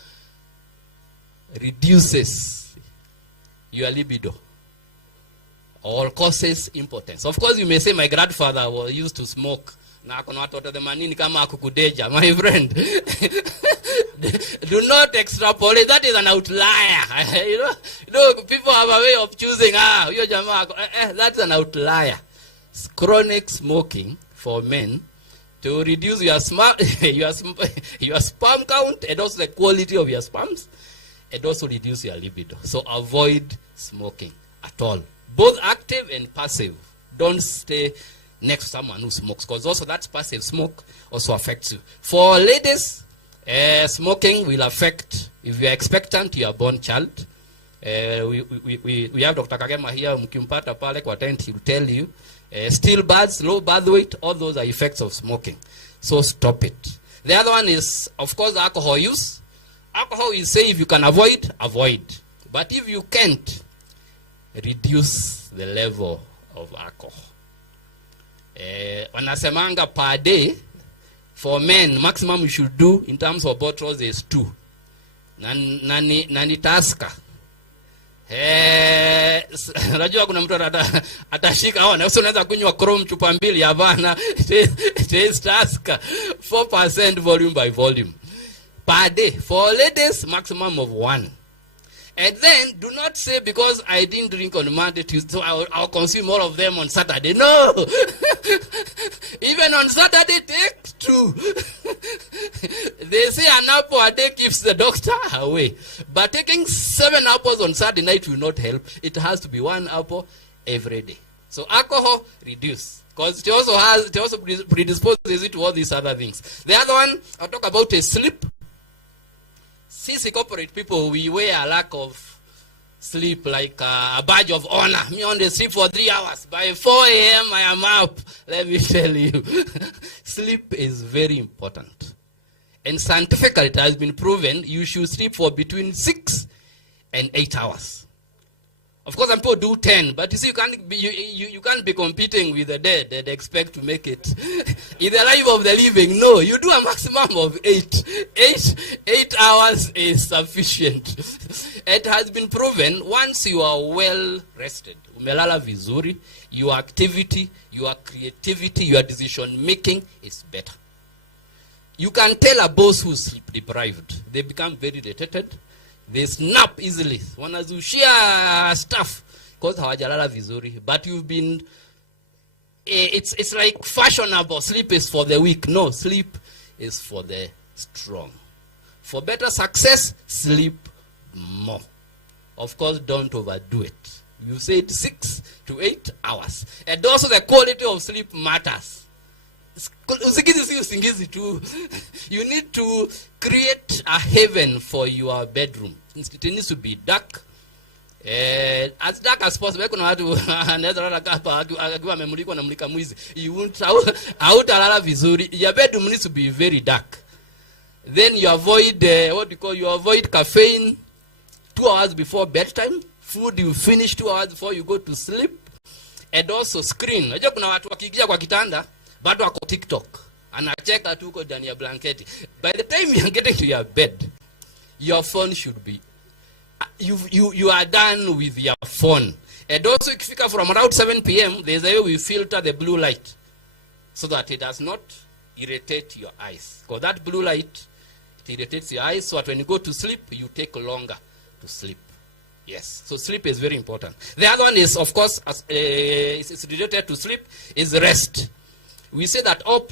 reduces your libido or causes impotence. Of course, you may say my grandfather used to smoke. My friend, do not extrapolate. That is an outlier. People have a way of choosing. That's an outlier. Chronic smoking for men to reduce your sperm count and also the quality of your sperms, and also reduce your libido. So avoid smoking at all, both active and passive. Don't stay next to someone who smokes, because also that passive smoke also affects you. For ladies, smoking will affect, if you are expectant, your born child. We have Dr. Kagema here, mkimpata pale kwa tent, he will tell you. Stillbirths, low birth weight, all those are effects of smoking. So stop it. The other one is, of course, alcohol use. Alcohol is say if you can avoid, avoid. But if you can't, reduce the level of alcohol. Wanasemanga per day, for men, maximum you should do in terms of bottles is 2. Nani taska. Najua kuna mtu atashika hawa na unaweza kunywa Chrome chupa mbili ya bana taste taska 4% volume by volume per day. For ladies, maximum of 1. And then do not say because I didn't drink on Monday, Tuesday, so I'll consume all of them on Saturday. No. Even on Saturday, take 2. They say an apple a day keeps the doctor away. But taking 7 apples on Saturday night will not help. It has to be 1 apple every day. So alcohol, reduce. Because it also predisposes it to all these other things. The other one, I'll talk about is sleep. Since corporate people, we wear a lack of sleep like a badge of honor. Me on the sleep for 3 hours. By 4 a.m. I am up. Let me tell you. Sleep is very important. And scientifically, it has been proven you should sleep for between 6 and 8 hours. Of course, some people do 10, but you see, you can't be competing with the dead and expect to make it. In the life of the living, no, you do a maximum of 8. 8 hours is sufficient. It has been proven once you are well rested, umelala vizuri, your activity, your creativity, your decision making is better. You can tell a boss who's sleep deprived. They become very irritated. They snap easily. Wanazushia stuff because hawajalala vizuri. But you've been, it's like fashionable. Sleep is for the weak. No, sleep is for the strong. For better success, sleep more. Of course, don't overdo it. You said 6 to 8 hours. And also the quality of sleep matters. You need to create a heaven for your bedroom. It needs to be dark. As dark as possible. You won't your bedroom needs to be very dark. Then you avoid you avoid caffeine 2 hours before bedtime. Food you finish 2 hours before you go to sleep. And also screen. Unajua kuna watu wakiingia kwa kitanda bado wako TikTok. Anacheka tu uko ndani ya blanketi. By the time you are getting to your bed, your phone should be you are done with your phone. And also ikifika from around 7 p.m. there's a way we filter the blue light so that it does not irritate your eyes. Because that blue light, it irritates your eyes, so that when you go to sleep, you take longer to sleep. Yes, so sleep is very important. The other one is, of course, it's related to sleep, is rest. We say that all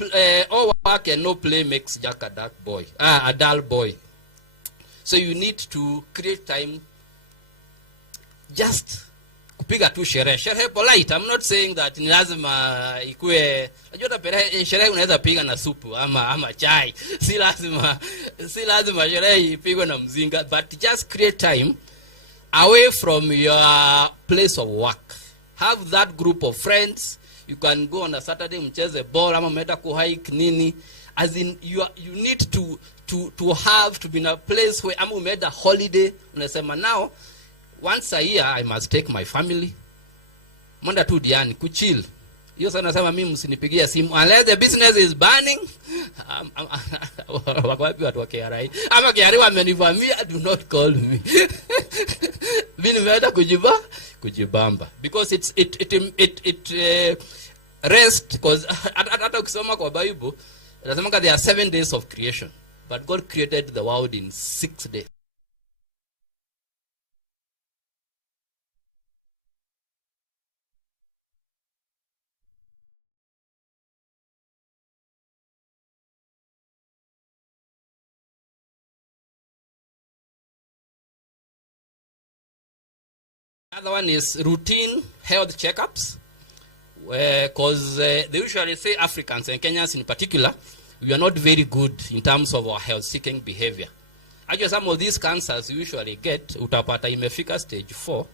work and no play makes Jack a dull boy. So you need to create time. Just kupiga tu sherehe. Sherehe polite. I'm not saying that ni lazima ikue. Najua sherehe unaweza piga na supu ama chai. Si lazima sherehe ipigwe na mzinga. But just create time away from your place of work. Have that group of friends. You can go on a Saturday mcheze ball ama meda ku hike nini. As in you need to have to be in a place where I'm made a holiday. Unasema now once a year I must take my family. Monda tu diani kuchill. Hiyo sana nasema mimi msinipigia simu unless the business is burning. Wako wapi watu wa KRI? Ama KRI wamenivamia, do not call me. Mimi nimeenda kujibamba because it rest, because hata ukisoma kwa Bible inasema there are 7 days of creation, but God created the world in 6 days. Another one is routine health checkups. Because they usually say Africans and Kenyans in particular, we are not very good in terms of our health-seeking behavior. Actually, some of these cancers you usually get, utapata imefika stage 4,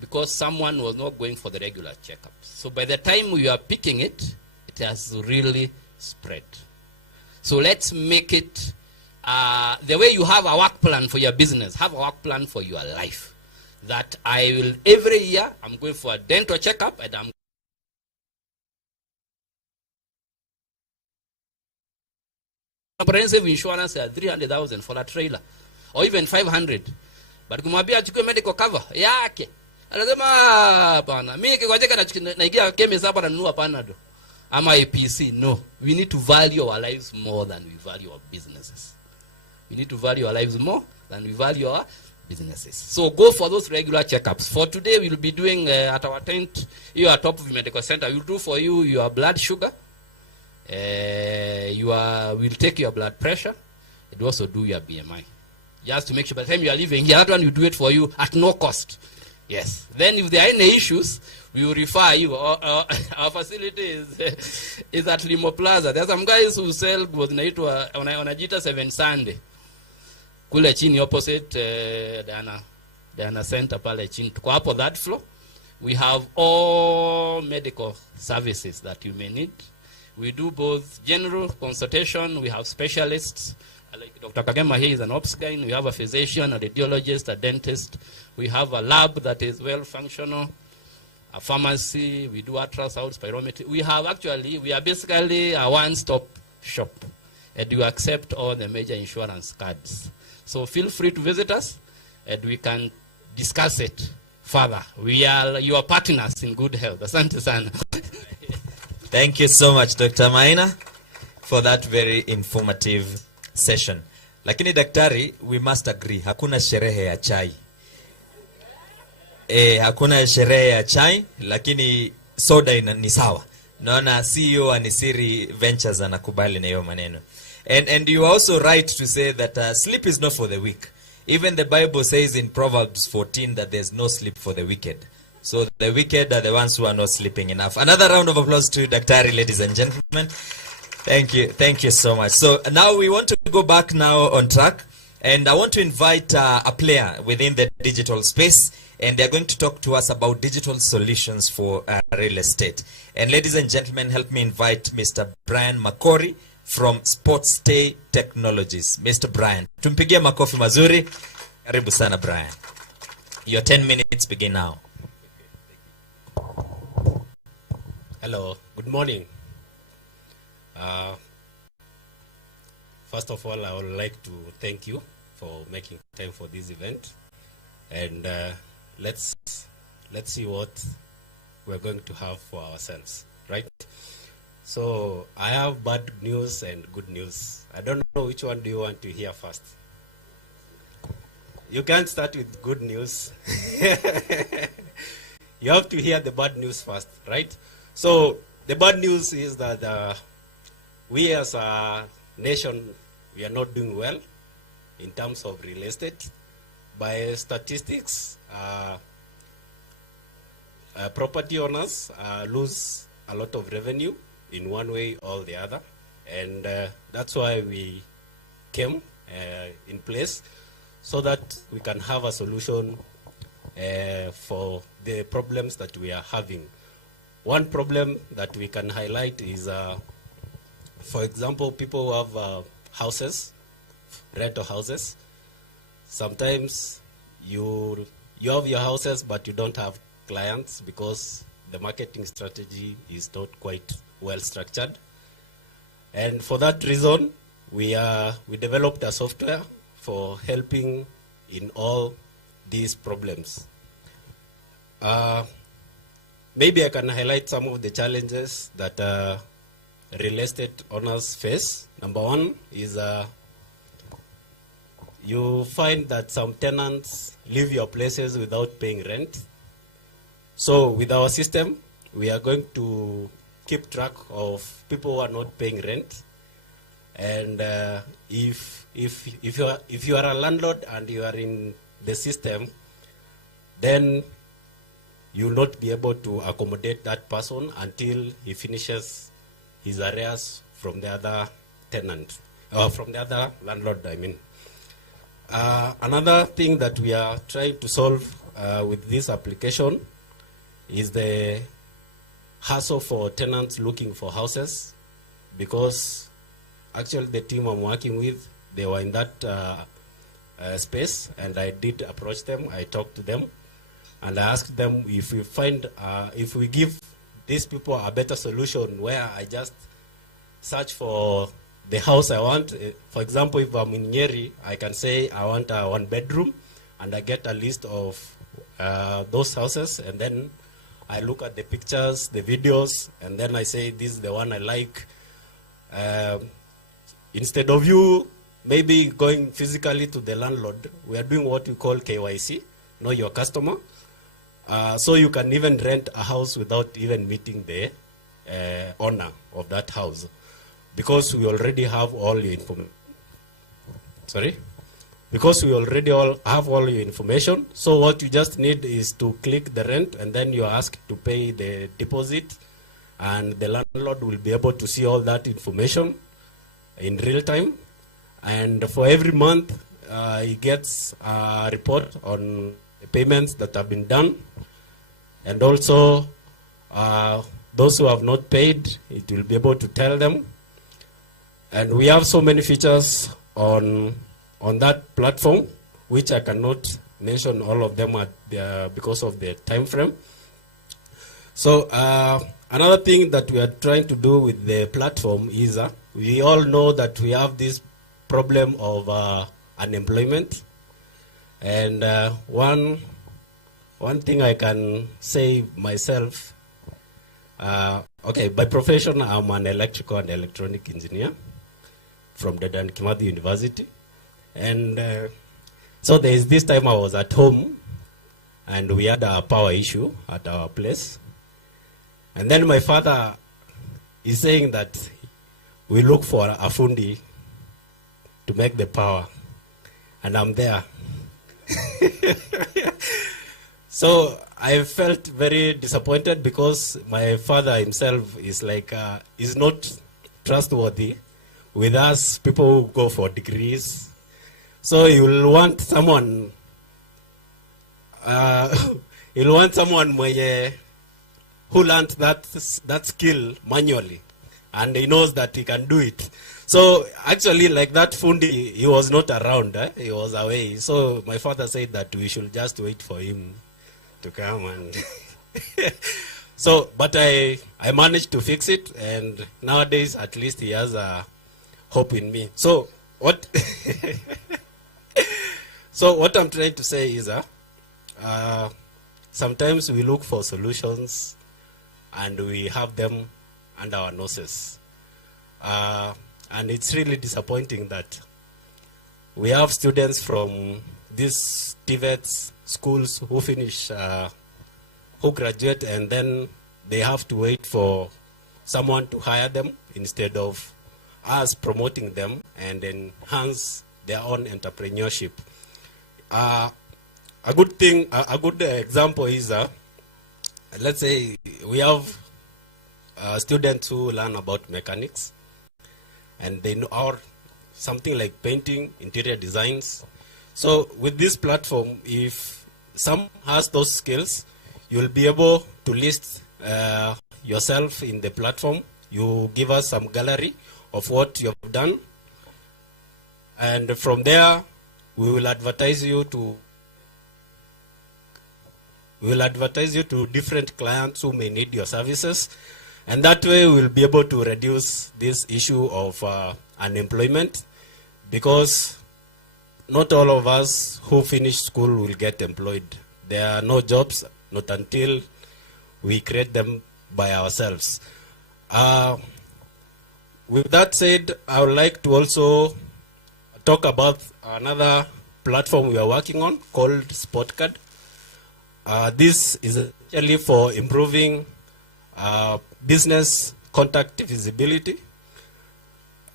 because someone was not going for the regular checkups. So by the time we are picking it, it has really spread. So let's make it the way you have a work plan for your business, have a work plan for your life. That I will, every year, I'm going for a dental checkup, and I'm comprehensive insurance at 300,000 for a trailer, or even 500. But kumwambia achukue medical cover yake, anasema bana, mimi nikigojeka naingia chemist hapa nanunua Panadol ama APC. No, we need to value our lives more than we value our businesses. We need to value our lives more than we value our businesses. So go for those regular checkups. For today, we'll be doing at our tent here at Top of Medical Center. We'll do for you your blood sugar. We'll take your blood pressure. And also do your BMI. Just to make sure by the time you are leaving here, that one will do it for you at no cost. Yes. Then if there are any issues, we will refer you. Our facility is at Limo Plaza. There are some guys who sell what wanajiita 7 Sunday. Kule chini opposite Diana Center pale chini. Tuko hapo that floor. We have all medical services that you may need. We do both general consultation. We have specialists. Like Dr. Kagema here is an obs-gyn. We have a physician, a radiologist, a dentist. We have a lab that is well functional. A pharmacy. We do ultrasound, spirometry. We are basically a one-stop shop. And we accept all the major insurance cards. So feel free to visit us, and we can discuss it further. We are your partners in good health. Asante sana. Thank you so much, Dr. Maina, for that very informative session. Lakini daktari, we must agree, hakuna sherehe ya chai. Hakuna sherehe ya chai, lakini soda ni sawa. Naona CEO Anisiri Ventures anakubali na hiyo maneno. And you are also right to say that sleep is not for the weak. Even the Bible says in Proverbs 14 that there's no sleep for the wicked. So the wicked are the ones who are not sleeping enough. Another round of applause to Daktari, ladies and gentlemen. Thank you so much. So now we want to go back now on track. And I want to invite a player within the digital space. And they're going to talk to us about digital solutions for real estate. And ladies and gentlemen, help me invite Mr. Brian Makori from Sportstay Technologies. Mr. Brian, tumpigie makofi mazuri. Karibu sana, Brian. Your 10 minutes begin now. Hello, good morning. First of all, I would like to thank you for making time for this event. And let's see what we're going to have for ourselves, right? So I have bad news and good news. I don't know which one do you want to hear first. You can't start with good news. You have to hear the bad news first, right? So the bad news is that we as a nation, we are not doing well in terms of real estate. By statistics, property owners lose a lot of revenue in one way or the other, and that's why we came in place so that we can have a solution for the problems that we are having. One problem that we can highlight is, for example, people who have houses, rental houses. Sometimes you have your houses, but you don't have clients because the marketing strategy is not quite well structured. And for that reason, we developed a software for helping in all these problems. Maybe I can highlight some of the challenges that real estate owners face. Number one is you find that some tenants leave your places without paying rent. So with our system, we are going to keep track of people who are not paying rent. And if you are a landlord and you are in the system, then you will not be able to accommodate that person until he finishes his arrears from the other tenant, or from the other landlord, I mean. Another thing that we are trying to solve with this application is the hassle for tenants looking for houses, because actually the team I'm working with, they were in that space, and I did approach them. I talked to them, and I asked them if we find, if we give these people a better solution where I just search for the house I want. For example, if I'm in Nyeri, I can say I want a 1-bedroom, and I get a list of those houses, and then I look at the pictures, the videos, and then I say this is the one I like. Instead of you maybe going physically to the landlord, we are doing what we call KYC, know your customer. So you can even rent a house without even meeting the owner of that house, because we already have all your information. Sorry? Because we already have all your information. So what you just need is to click the rent, and then you're asked to pay the deposit, and the landlord will be able to see all that information in real time. And for every month, he gets a report on the payments that have been done. And also, those who have not paid, it will be able to tell them. And we have so many features on that platform, which I cannot mention all of them because of the time frame. So another thing that we are trying to do with the platform is we all know that we have this problem of unemployment. And one thing I can say myself, okay, by profession, I'm an electrical and electronic engineer from Dedan Kimathi University. And so there is this time I was at home, and we had a power issue at our place. And then my father is saying that we look for a fundi to make the power. And I'm there. So I felt very disappointed, because my father himself is like, is not trustworthy with us people who go for degrees. So you will want someone, you'll want someone who learned that skill manually, and he knows that he can do it. So actually, like that fundi, he was not around, he was away. So my father said that we should just wait for him to come, and so, but I managed to fix it, and nowadays at least he has a hope in me. So what so what I'm trying to say is sometimes we look for solutions and we have them under our noses, and it's really disappointing that we have students from these TVETs schools who finish, who graduate, and then they have to wait for someone to hire them instead of us promoting them and enhance their own entrepreneurship. A good thing, a good example is, let's say we have students who learn about mechanics, and they know or something like painting, interior designs. So with this platform, if some has those skills, you'll be able to list yourself in the platform. You give us some gallery of what you have done, and from there we will advertise you to different clients who may need your services, and that way we'll be able to reduce this issue of unemployment, because not all of us who finish school will get employed. There are no jobs, not until we create them by ourselves. With that said, I would like to also talk about another platform we are working on called Spotcard. This is actually for improving business contact visibility.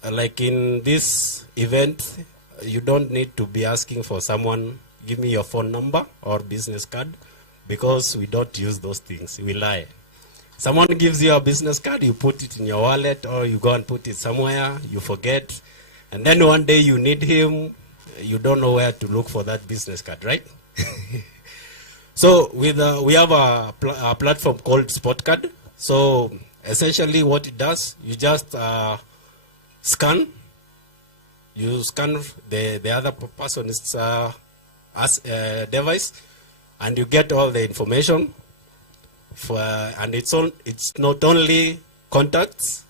Like in this event, you don't need to be asking for someone, give me your phone number or business card, because we don't use those things. We lie. Someone gives you a business card, you put it in your wallet, or you go and put it somewhere, you forget, and then one day you need him, you don't know where to look for that business card, right? So we have a platform called Spotcard. So essentially what it does, you just scan. You scan the other person's device, and you get all the information. And it's not only contacts.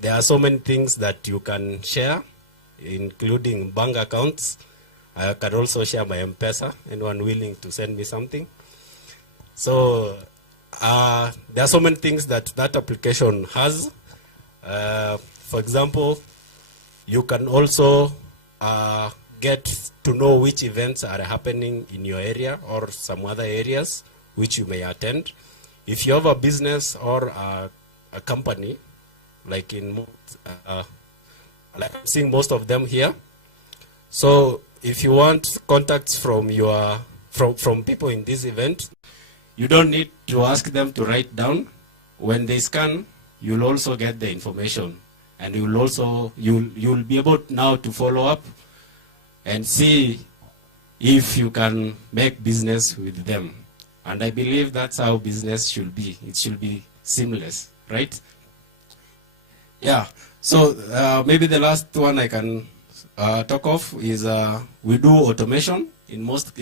There are so many things that you can share, including bank accounts. I can also share my M-Pesa, anyone willing to send me something. So there are so many things that application has. For example, you can also get to know which events are happening in your area or some other areas which you may attend. If you have a business or a company, like like I'm seeing most of them here. So if you want contacts from from people in this event, you don't need to ask them to write down. When they scan, you'll also get the information, and you'll be able now to follow up and see if you can make business with them. And I believe that's how business should be. It should be seamless, right? Yeah. So maybe the last one I can talk of is we do automation. In most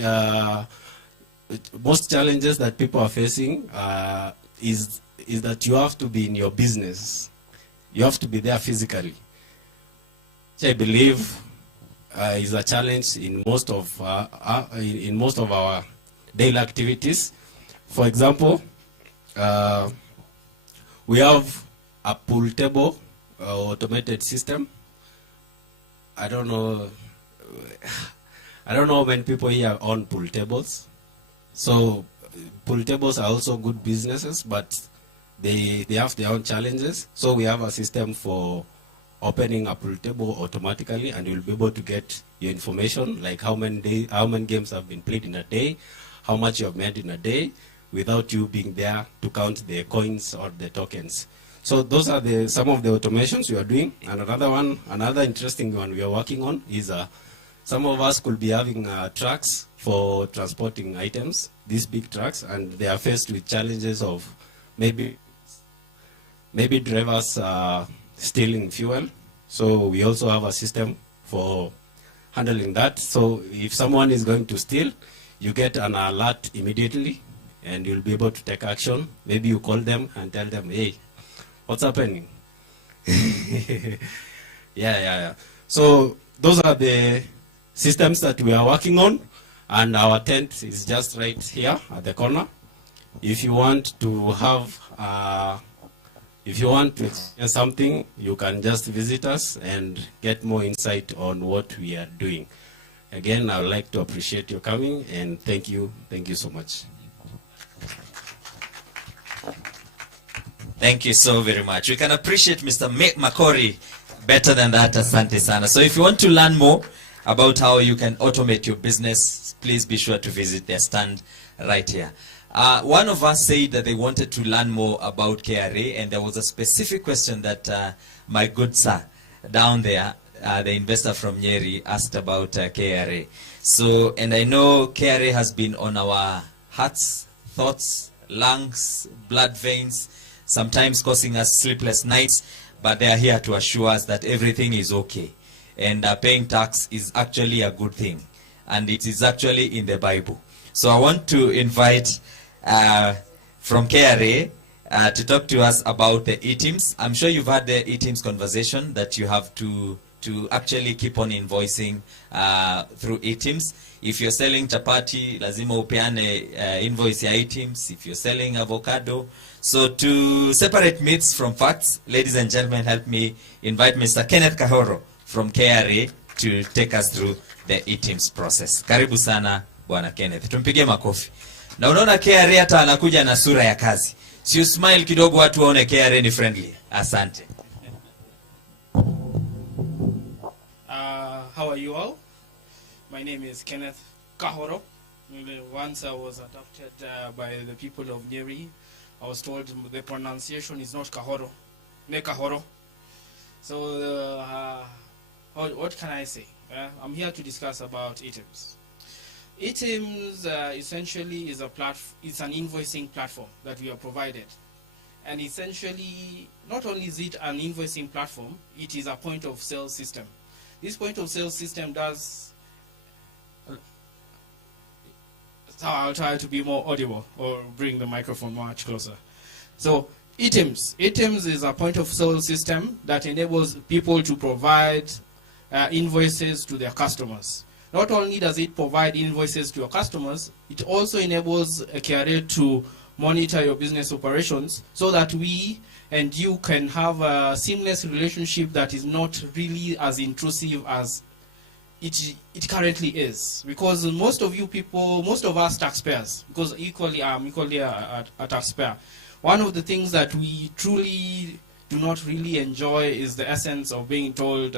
challenges that people are facing is that you have to be in your business. You have to be there physically, which I believe is a challenge in most of our daily activities. For example, we have a pool table automated system. I don't know how many people here own pool tables. So pool tables are also good businesses, but they have their own challenges. So we have a system for opening a pool table automatically, and you'll be able to get your information, like how many games have been played in a day, how much you have made in a day, without you being there to count the coins or the tokens. So those are some of the automations we are doing. And another interesting one we are working on is some of us could be having trucks for transporting items, these big trucks, and they are faced with challenges of maybe drivers stealing fuel. So we also have a system for handling that. So if someone is going to steal, you get an alert immediately, and you'll be able to take action. Maybe you call them and tell them, hey, what's happening? Yeah. So those are the systems that we are working on, and our tent is just right here at the corner. If you want to experience something, you can just visit us and get more insight on what we are doing. Again, I would like to appreciate your coming, and thank you so much. Thank you so very much. We can appreciate Mr. Makori better than that. Asante sana. So if you want to learn more about how you can automate your business, please be sure to visit their stand right here. One of us said that they wanted to learn more about KRA, and there was a specific question that my good sir down there, the investor from Nyeri, asked about KRA. So, and I know KRA has been on our hearts, thoughts, lungs, blood veins, sometimes causing us sleepless nights, but they are here to assure us that everything is okay. And paying tax is actually a good thing, and it is actually in the Bible. So I want to invite from KRA to talk to us about the e-teams. I'm sure you've had the e-teams conversation that you have to actually keep on invoicing through e-teams. If you're selling chapati, lazima upeane invoice ya e-teams. If you're selling avocado. So to separate myths from facts, ladies and gentlemen, help me invite Mr. Kenneth Kahoro from KRA to take us through the e-teams process. Karibu sana Bwana Kenneth. Tumpigie makofi. Na unaona KRA hata anakuja na sura ya kazi. Si smile kidogo watu waone KRA ni friendly. Asante. How are you all? My name is Kenneth Kahoro Once I was adopted by the people of Nyeri, I was told the pronunciation is not Kahoro, ne Kahoro. So what can I say? I'm here to discuss about ITIMS. ITIMS essentially is it's an invoicing platform that we are provided. And essentially, not only is it an invoicing platform, it is a point of sale system. This point of sale system does, so I'll try to be more audible or bring the microphone much closer. So ITIMS is a point of sale system that enables people to provide invoices to their customers. Not only does it provide invoices to your customers, it also enables a KRA to monitor your business operations so that we and you can have a seamless relationship that is not really as intrusive as it currently is. Because most of you people, most of us taxpayers, because I'm equally a taxpayer, one of the things that we truly do not really enjoy is the essence of being told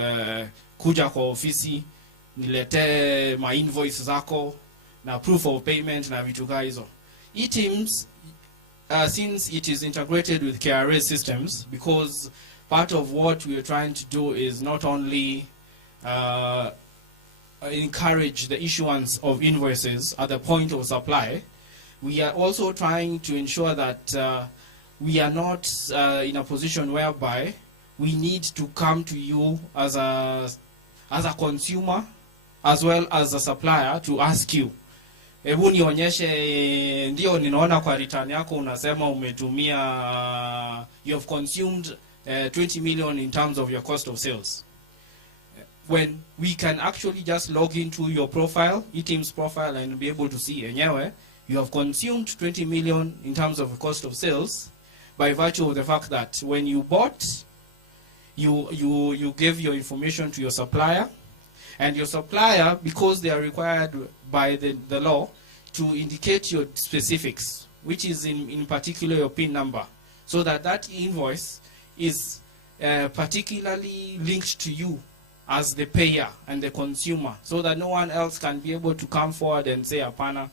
kuja kwa ofisi nilete ma invoice zako na proof of payment na vitu kama hizo. ITIMS, since it is integrated with KRA systems, because part of what we are trying to do is not only encourage the issuance of invoices at the point of supply, we are also trying to ensure that we are not in a position whereby we need to come to you as a consumer as well as a supplier to ask you, hebu nionyeshe, ndio ninaona kwa return yako unasema umetumia, you have consumed 20 million in terms of your cost of sales. When we can actually just log into your profile, ITIMS profile, and be able to see, enyewe, you have consumed 20 million in terms of the cost of sales by virtue of the fact that when you bought, you gave your information to your supplier, and your supplier, because they are required by the law to indicate your specifics, which is in particular your PIN number, so that invoice is particularly linked to you as the payer and the consumer, so that no one else can be able to come forward and say, hapana,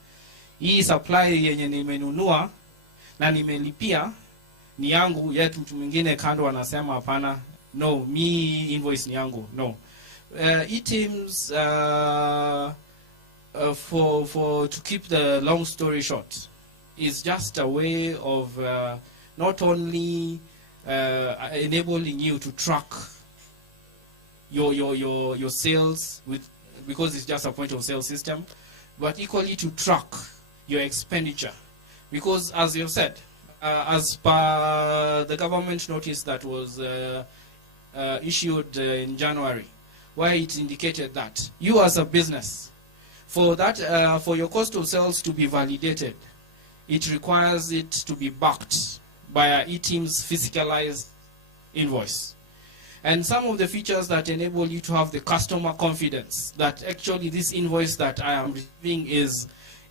hii supply yenye nimenunua na nimelipia ni yangu, yet mtu mwingine kando anasema hapana, no, mi invoice ni yangu. No. ITIMS, to keep the long story short, is just a way of not only enabling you to track your sales because it's just a point of sale system, but equally to track your expenditure, because as you've said, as per the government notice that was issued in January, where it indicated that you as a business, for your cost of sales to be validated, it requires it to be backed by a ITIMS physicalized invoice. And some of the features that enable you to have the customer confidence that actually this invoice that I am receiving is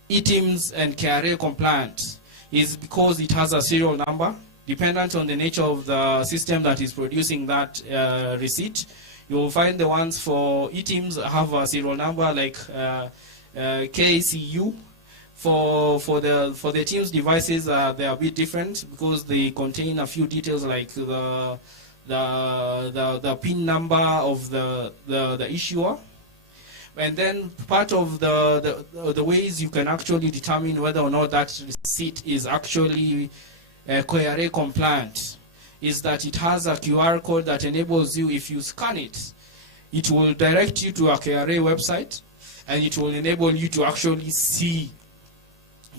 ITIMS and KRA compliant is because it has a serial number. Dependent on the nature of the system that is producing that receipt, you will find the ones for ITIMS have a serial number like KCU. For the TIMS devices, they are a bit different because they contain a few details like the PIN number of the issuer. And then part of the ways you can actually determine whether or not that receipt is actually KRA compliant is that it has a QR code that enables you, if you scan it, it will direct you to a KRA website, and it will enable you to actually see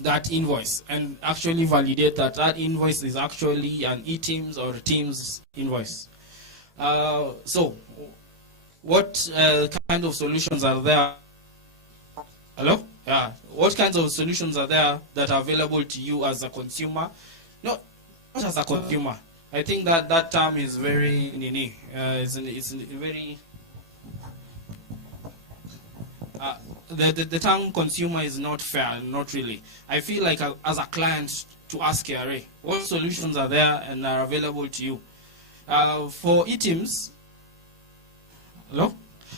that invoice and actually validate that that invoice is actually an ITIMS or TIMS invoice. So, what kind of solutions are there? Hello? Yeah. What kinds of solutions are there that are available to you as a consumer? Not as a consumer. I think that term is very nini. It's very. The term consumer is not fair, not really. I feel like as a client to ask KRA, what solutions are there and are available to you? For ITIMS, hello?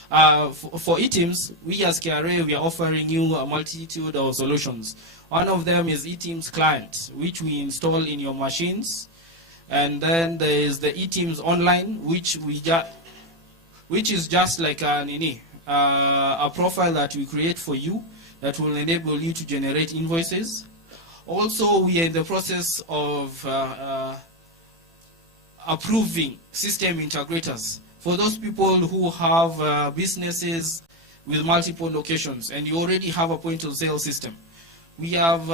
For eTeams, we as KRA, we are offering you a multitude of solutions. One of them is eTeams Client, which we install in your machines. And then there is the eTeams Online, which is just like a profile that we create for you that will enable you to generate invoices. Also, we are in the process of approving system integrators. For those people who have businesses with multiple locations and you already have a point of sale system, we have,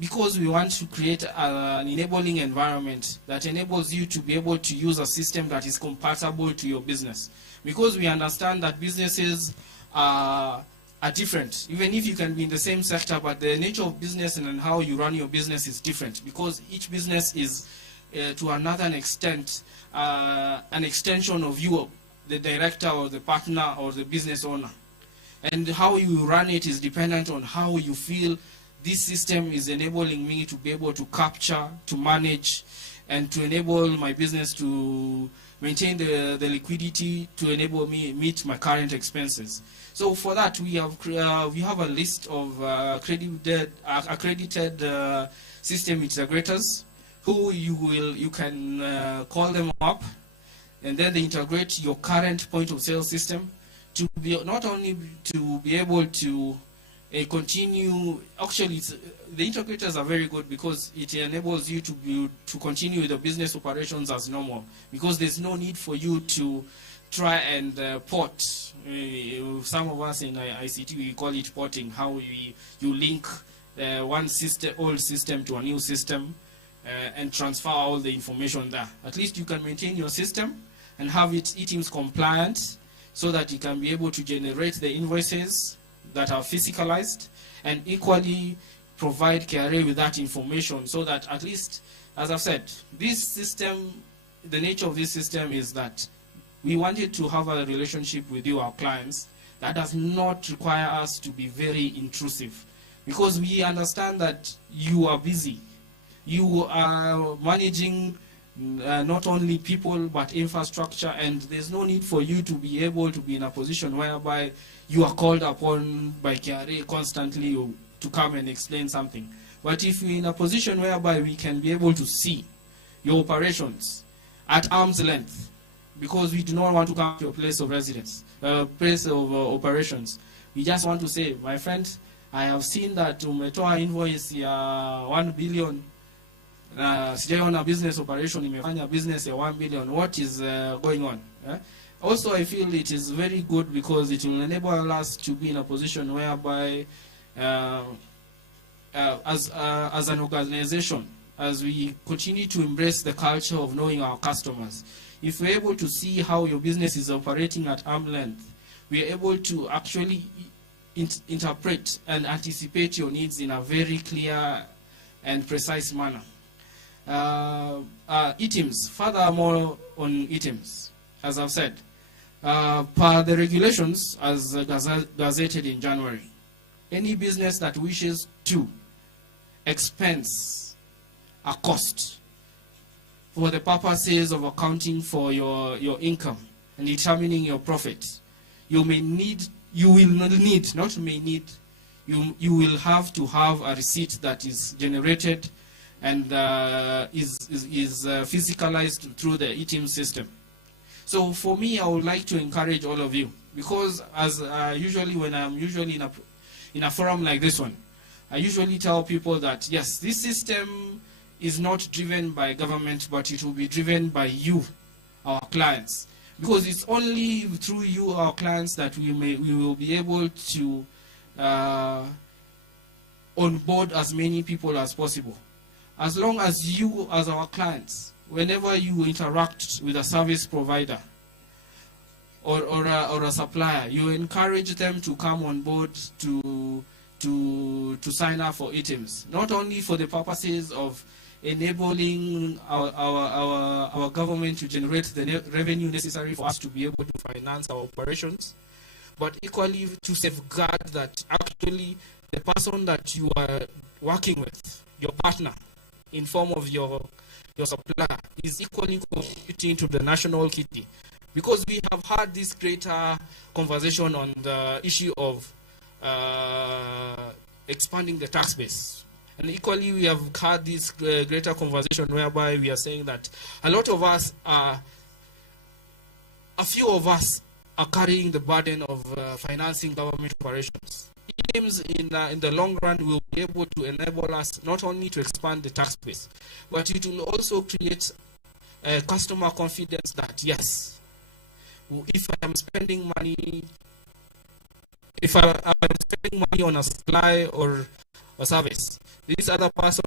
because we want to create an enabling environment that enables you to be able to use a system that is compatible to your business. Because we understand that businesses are different. Even if you can be in the same sector, but the nature of business and how you run your business is different. Because each business is, to another extent, an extension of you, the director or the partner or the business owner. And how you run it is dependent on how you feel this system is enabling me to be able to capture, to manage, and to enable my business to maintain the liquidity to enable me meet my current expenses. So for that, we have a list of accredited system integrators who you can call them up, and then they integrate your current point of sale system to be not only to be able to continue. Actually, the integrators are very good because it enables you to continue with the business operations as normal, because there's no need for you to try and port. Some of us in ICT, we call it porting, how you link one old system to a new system and transfer all the information there. At least you can maintain your system and have it eTeams compliant so that you can be able to generate the invoices that are physicalized, and equally provide KRA with that information so that at least, as I've said, this system, the nature of this system is that we wanted to have a relationship with you, our clients, that does not require us to be very intrusive, because we understand that you are busy. You are managing not only people but infrastructure, and there's no need for you to be able to be in a position whereby you are called upon by KRA constantly to come and explain something. But if you're in a position whereby we can be able to see your operations at arm's length, because we do not want to come to your place of residence, place of operations, we just want to say, my friend, I have seen that umetoa invoice ya 1 billion, sijaona business operation imefanya business ya 1 billion, what is going on? Also, I feel it is very good because it will enable us to be in a position whereby as an organization, as we continue to embrace the culture of knowing our customers, if we're able to see how your business is operating at arm's length, we're able to actually interpret and anticipate your needs in a very clear and precise manner. eTeams, furthermore on eTeams, as I've said, per the regulations as gazetted in January, any business that wishes to expense a cost for the purposes of accounting for your income and determining your profit, you will have to have a receipt that is generated and is physicalized through the eTeams system. So for me, I would like to encourage all of you, because as usually when I'm usually in a forum like this one, I usually tell people that yes, this system is not driven by government, but it will be driven by you, our clients, because it's only through you, our clients, that we will be able to onboard as many people as possible. As long as you, as our clients, whenever you interact with a service provider or a supplier, you encourage them to come on board to sign up for eTeams, not only for the purposes of enabling our government to generate the revenue necessary for us to be able to finance our operations, but equally to safeguard that actually the person that you are working with, your partner, in form of your supplier, is equally contributing to the national kitty. because we have had this greater conversation on the issue of expanding the tax base. And equally, we have had this greater conversation whereby we are saying that a lot of us are, a few of us are carrying the burden of financing government operations. Aims in the long run will be able to enable us not only to expand the tax base, but it will also create customer confidence that yes, if I am spending money, if I am spending money on a supply or a service, this other person